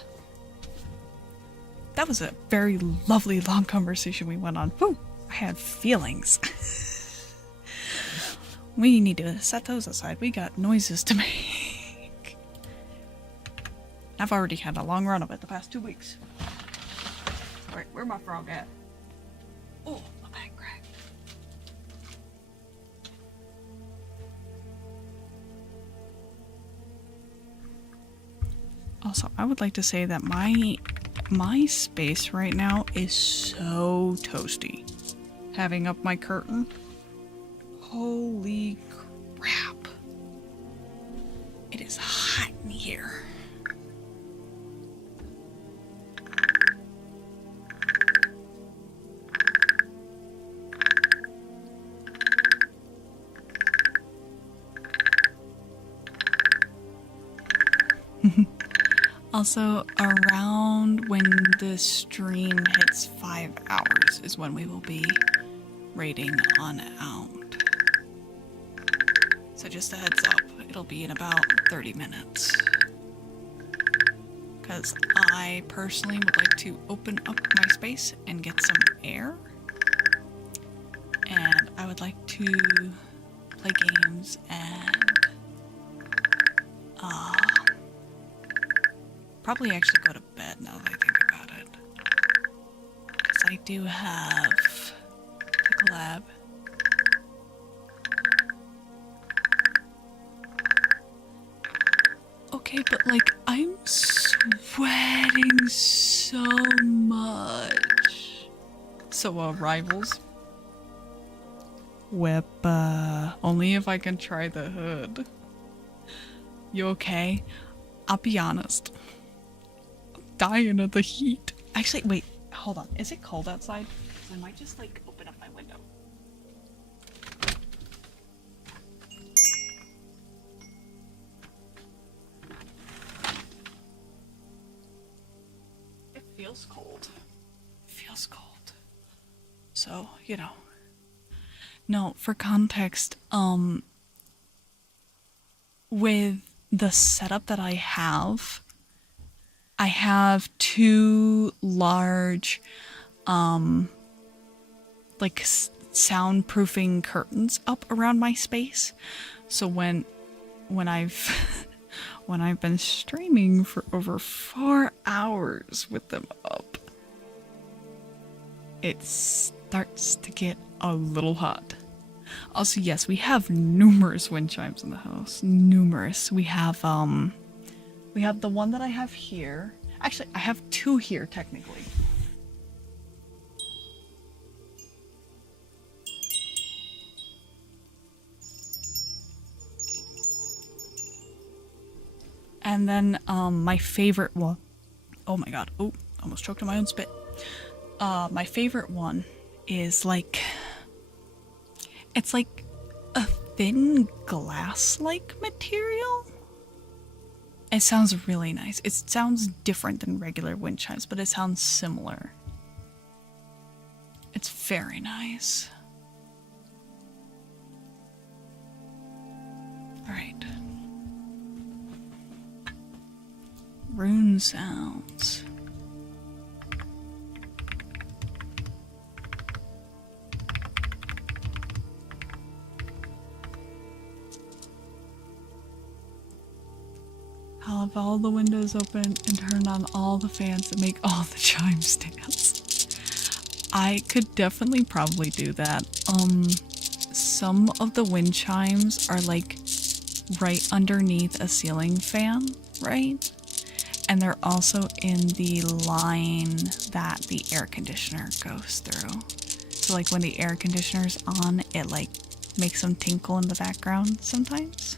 was a very lovely long conversation we went on. Whew, I had feelings. We need to set those aside. We got noises to make. I've already had a long run of it the past 2 weeks. Alright, where my frog at? Oh, my back crack. Also, I would like to say that my space right now is so toasty. Having up my curtain. Holy crap. It is hot in here. Also, around when the stream hits 5 hours is when we will be raiding on out. So just a heads up, it'll be in about 30 minutes. Because I personally would like to open up my space and get some air. And I would like to play games and probably actually go to bed now that I think about it. Because I do have the collab. Okay, but like, I'm sweating so much. So, rivals? Whip, only if I can try the hood. You okay? I'll be honest. I'm dying of the heat. Actually, wait, hold on. Is it cold outside? I might just, like, open up my window. It feels cold. It feels cold. So, you know. No, for context, with the setup that I have 2 large, like soundproofing curtains up around my space. So when I've when I've been streaming for over 4 hours with them up, it starts to get a little hot. Also, yes, we have numerous wind chimes in the house. Numerous. We have the one that I have here. Actually, I have 2 here, technically. And then, my favorite one. Oh my god. Oh, almost choked on my own spit. My favorite one is like... It's like a thin glass-like material. It sounds really nice. It sounds different than regular wind chimes, but it sounds similar. It's very nice. Alright. Rune sounds. I'll have all the windows open and turn on all the fans and make all the chimes dance. I could definitely probably do that. Some of the wind chimes are like right underneath a ceiling fan, right? And they're also in the line that the air conditioner goes through. So like when the air conditioner's on, it like makes them tinkle in the background sometimes.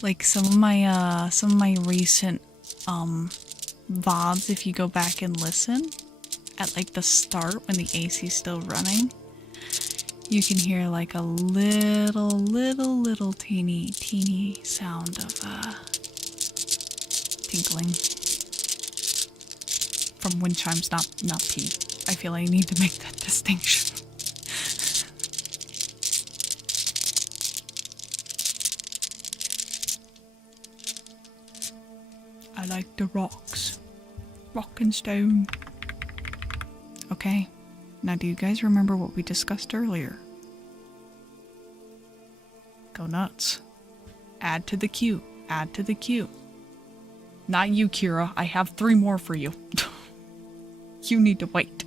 Like some of my recent VODs, if you go back and listen at like the start when the AC's still running, you can hear like a little teeny sound of tinkling from wind chimes, not pee. I feel I need to make that distinction. I like the rocks. Rock and stone. Okay, now do you guys remember what we discussed earlier? Go nuts. Add to the queue. Add to the queue. Not you, Kira. I have 3 more for you. You need to wait.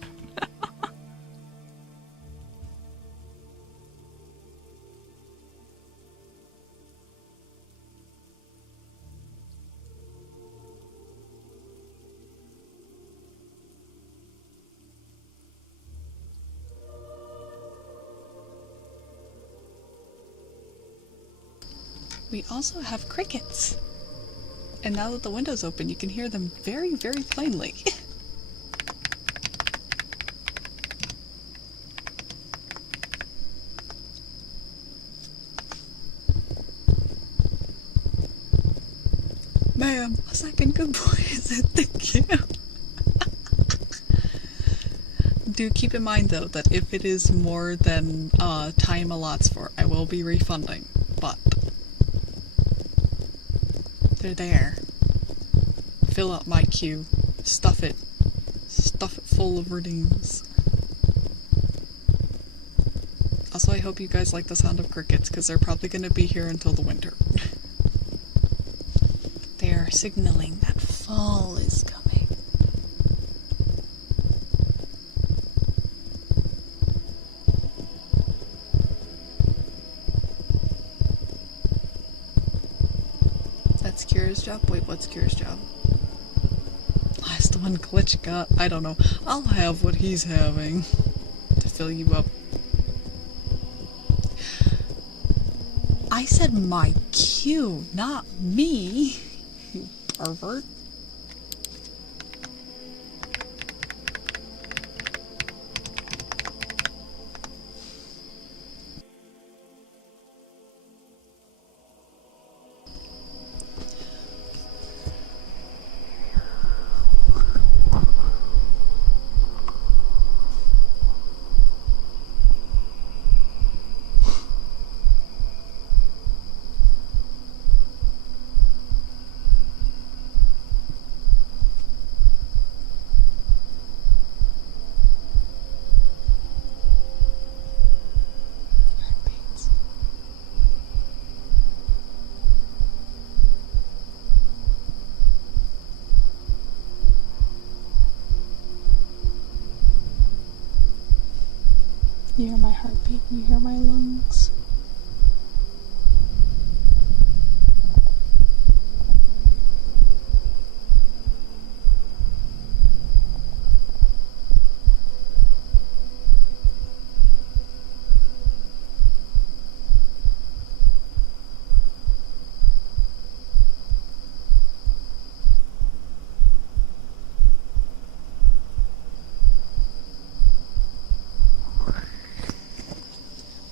We also have crickets. And now that the window's open, you can hear them very, very plainly. Ma'am, a second good boy is at the queue. Do keep in mind though that if it is more than time allots for, I will be refunding. But they're there. Fill up my queue. Stuff it. Stuff it full of redeems. Also, I hope you guys like the sound of crickets, because they're probably going to be here until the winter. They are signaling that fall is coming. That's Kira's job? Wait, what's Kira's job? Last one Glitch got. I don't know. I'll have what he's having to fill you up. I said my queue, not me. You pervert. You hear my heartbeat, you hear my lungs.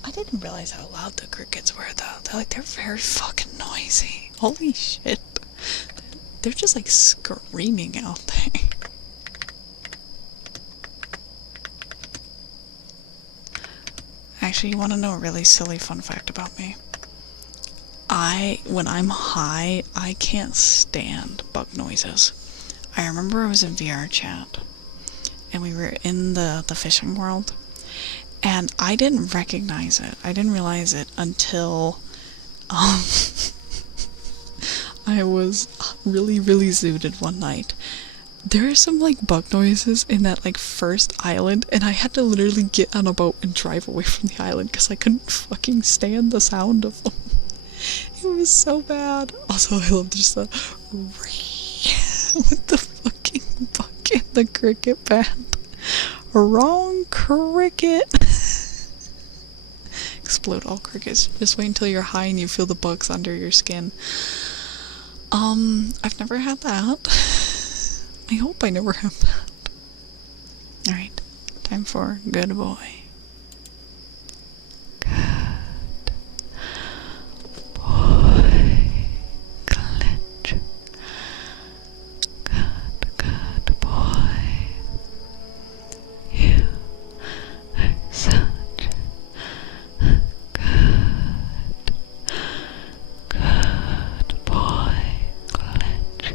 I didn't realize how loud the crickets were though. They're very fucking noisy. Holy shit. They're just like screaming out there. Actually, you want to know a really silly fun fact about me? When I'm high, I can't stand bug noises. I remember I was in VR chat, and we were in the fishing world, and I didn't recognize it. I didn't realize it until I was really zooted one night. There are some like bug noises in that like first island, and I had to literally get on a boat and drive away from the island because I couldn't fucking stand the sound of them. It was so bad. Also, I love just the with the fucking bucket, the cricket band. Wrong cricket. Explode all crickets. Just wait until you're high and you feel the bugs under your skin. I've never had that. I hope I never have that. Alright, time for good boy. Good boy. Glitch. Good boy. You are such a good boy, Glitch.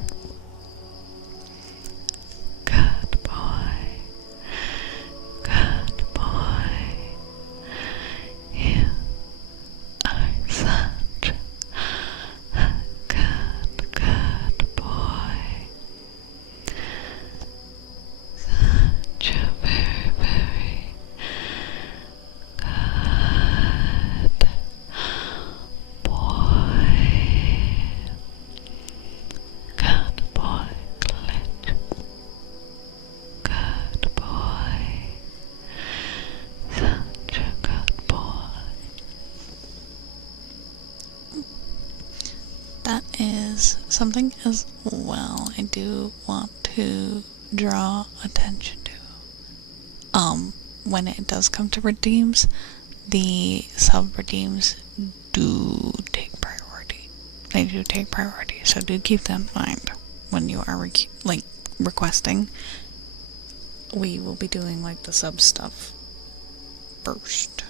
that is something as well I do want to draw attention to. When it does come to redeems, the sub-redeems do take priority. They do take priority, so do keep that in mind when you are requesting. We will be doing like the sub stuff first.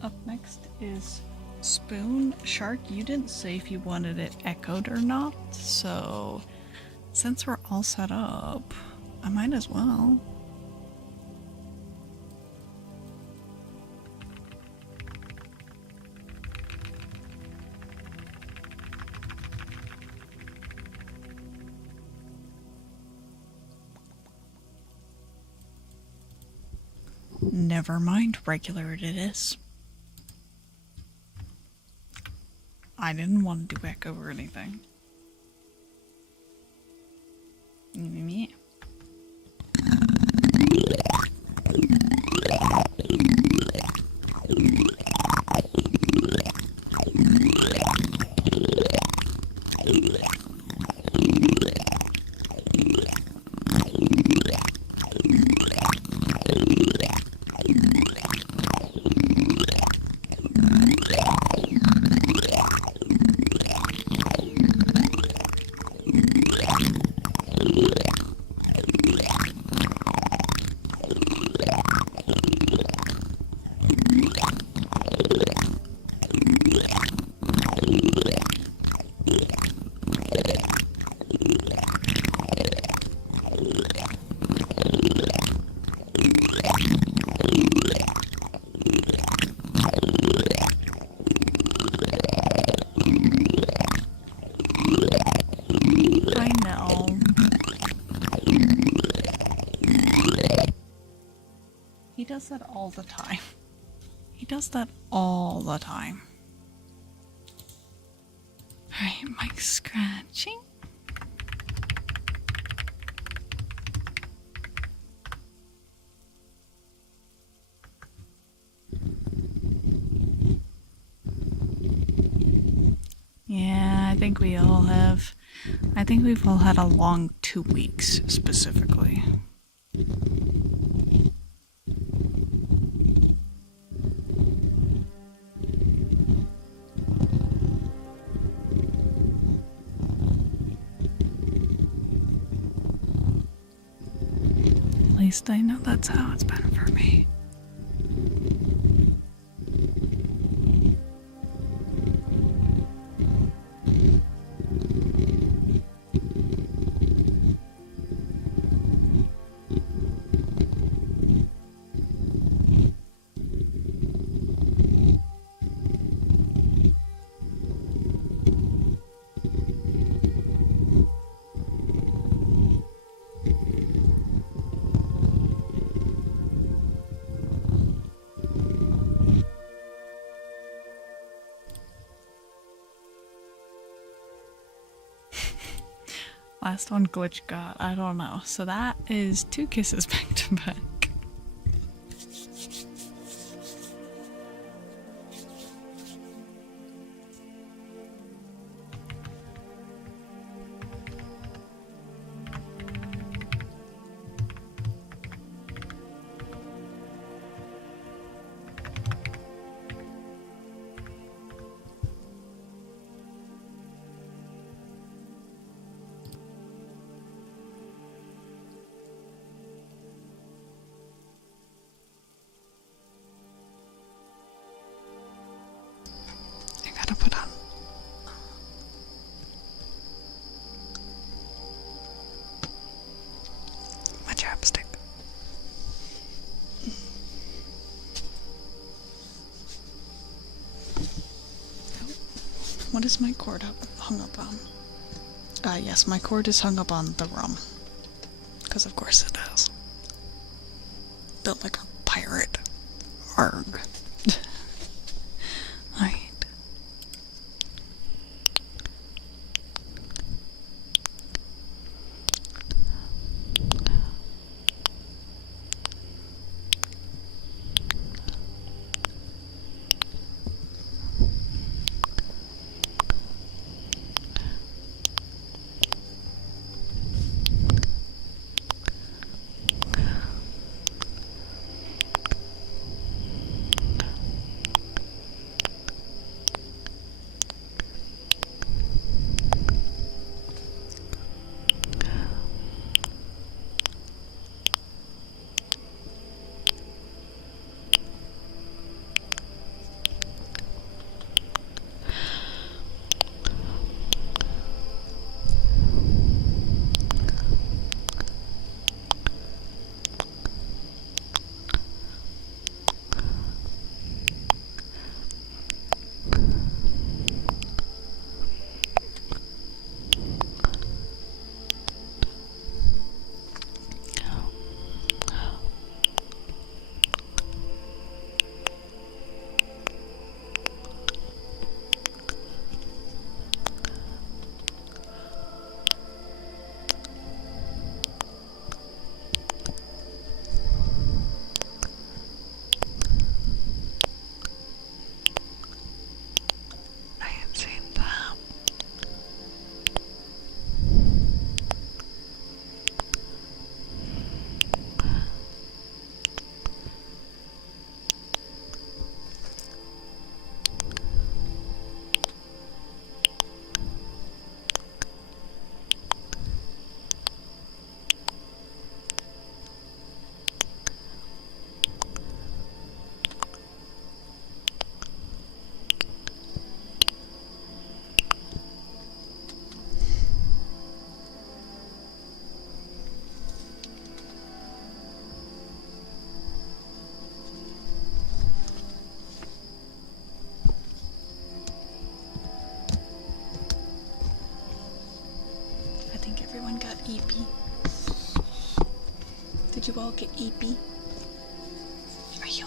Up next is Spoon. Shark, you didn't say if you wanted it echoed or not, so since we're all set up, I might as well. Never mind, regular it is. I didn't want to do echo or anything. Yeah. that all the time. He does that all the time. Alright, mic scratching. Yeah, I think we all have. I think we've all had a long 2 weeks, specifically. At least I know that's how it's been for me. Last one glitch got, I don't know. So that is 2 kisses back to back. To put on my chapstick. What is my cord hung up on? Yes, my cord is hung up on the rum. Because of course it is. Built like a pirate. Arg. EP? Did you all get EP? Are you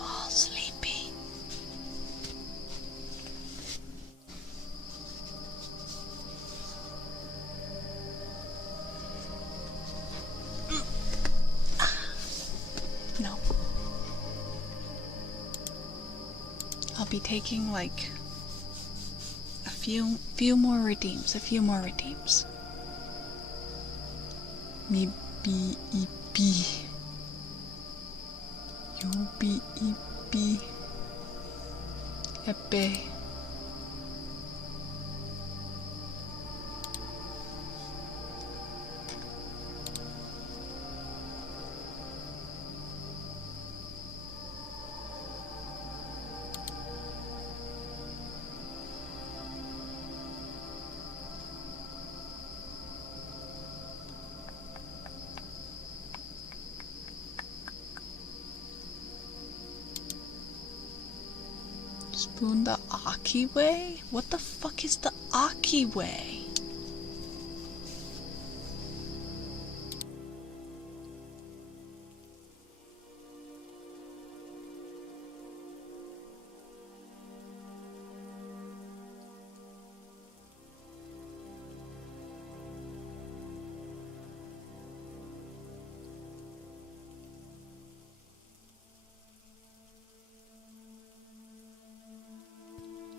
I'll be taking like a few more redeems. Me be EP. You be EP. Epe. Spoon the Aki way? What the fuck is the Aki way?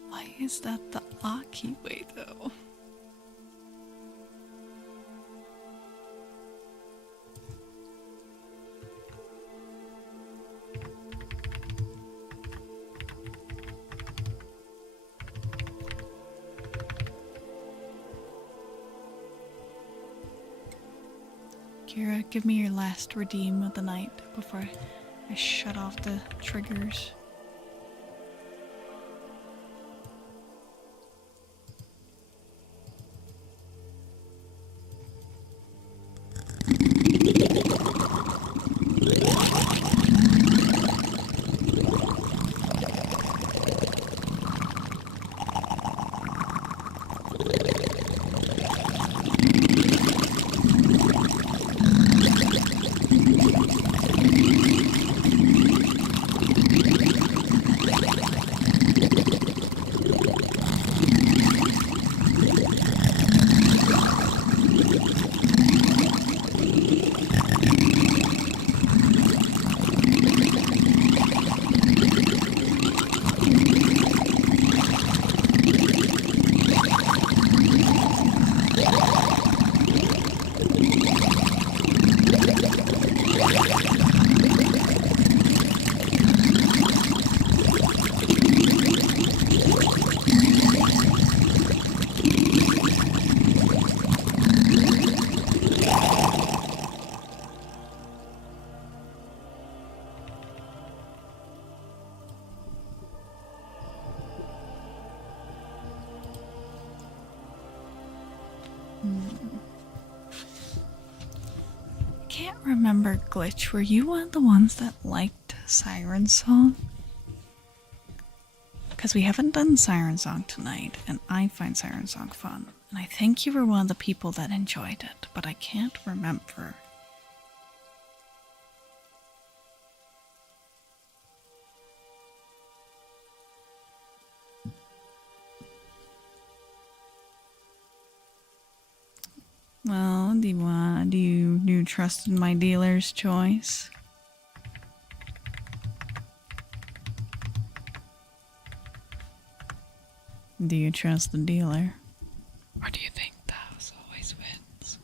Why is that the Aki way though? Kira, give me your last redeem of the night before I shut off the triggers. Remember, Glitch, were you one of the ones that liked Siren Song? Because we haven't done Siren Song tonight, and I find Siren Song fun. And I think you were one of the people that enjoyed it, but I can't remember. Well, do you trust in my dealer's choice? Do you trust the dealer? Or do you think the house always wins?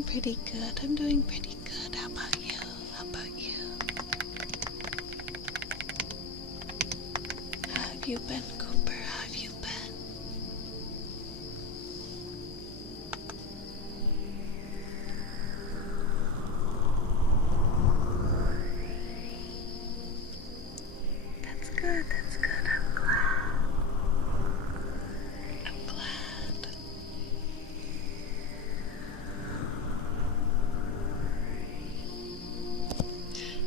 doing pretty good. I'm doing pretty good. How about you? How about you? How have you been, Cooper? How have you been? That's good. That's good. I'm glad. I'm glad.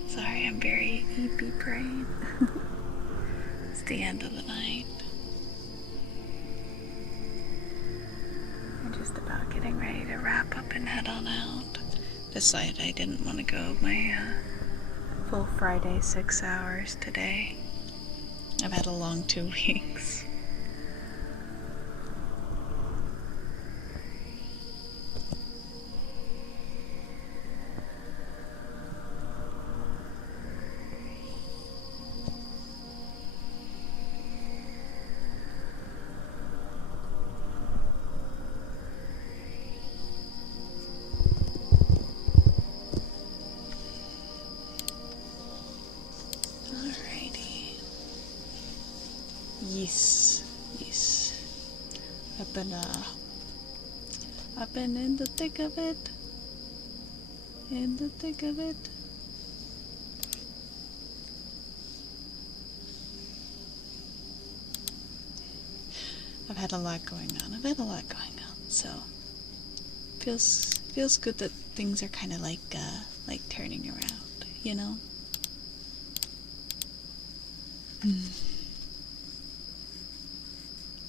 Sorry, I'm very EP brain. It's the end of the night. I'm just about getting ready to wrap up and head on out. Decided I didn't want to go my full Friday 6 hours today. I've had a long 2 weeks. Alrighty. Yes. I've been in the thick of it. In the thick of it. I've had a lot going on. So feels good that things are kind of like turning around, you know?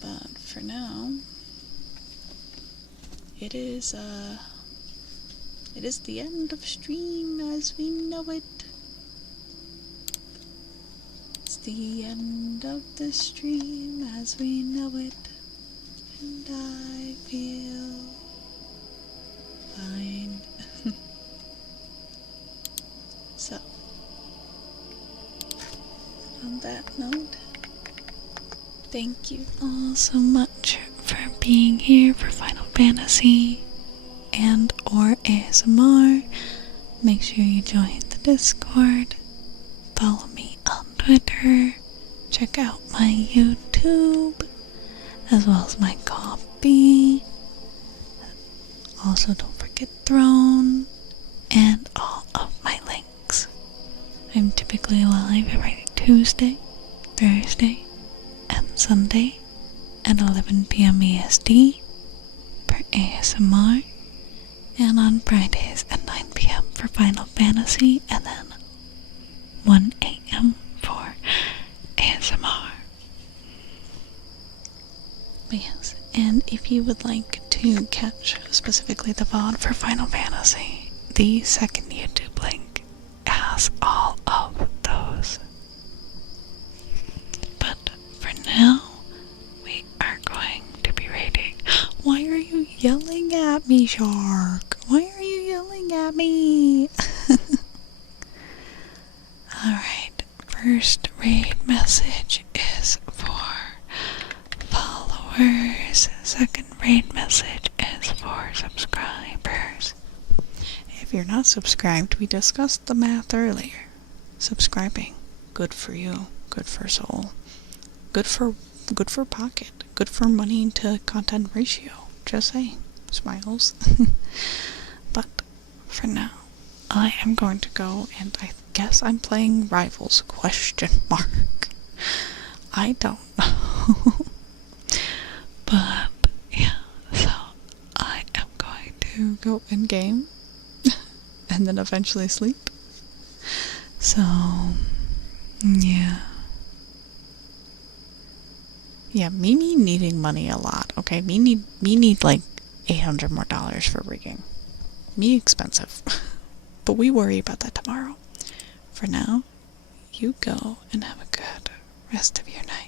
But for now, it is the end of stream as we know it. It's the end of the stream as we know it, and I feel fine. So, on that note, thank you all so much for being here for Final Fantasy and or ASMR. Make sure you join the Discord, follow me on Twitter, check out my YouTube, as well as my Ko-fi. Also, don't forget Throne and all of my links. I'm typically live every Tuesday, Thursday, and Sunday at 11 PM EST for ASMR, and on Fridays at 9 PM for Final Fantasy, and then 1 AM for ASMR. But yes, and if you would like to catch specifically the VOD for Final Fantasy, the second YouTube link has all of those. But for now, we are going to be rating. Why are you yelling at me, Shark? Why are you yelling at me? Alright, first raid message is for followers. Second raid message is for subscribers. If you're not subscribed, we discussed the math earlier. Subscribing, good for you, good for soul, good for pocket, good for money to content ratio. Just saying, smiles. But for now, I am going to go, and I guess I'm playing Rivals ? I don't know. But yeah, so I am going to go in game and then eventually sleep. So yeah, me needing money a lot. Okay, me need like $800 more for rigging. Me expensive. But we worry about that tomorrow. For now, you go and have a good rest of your night.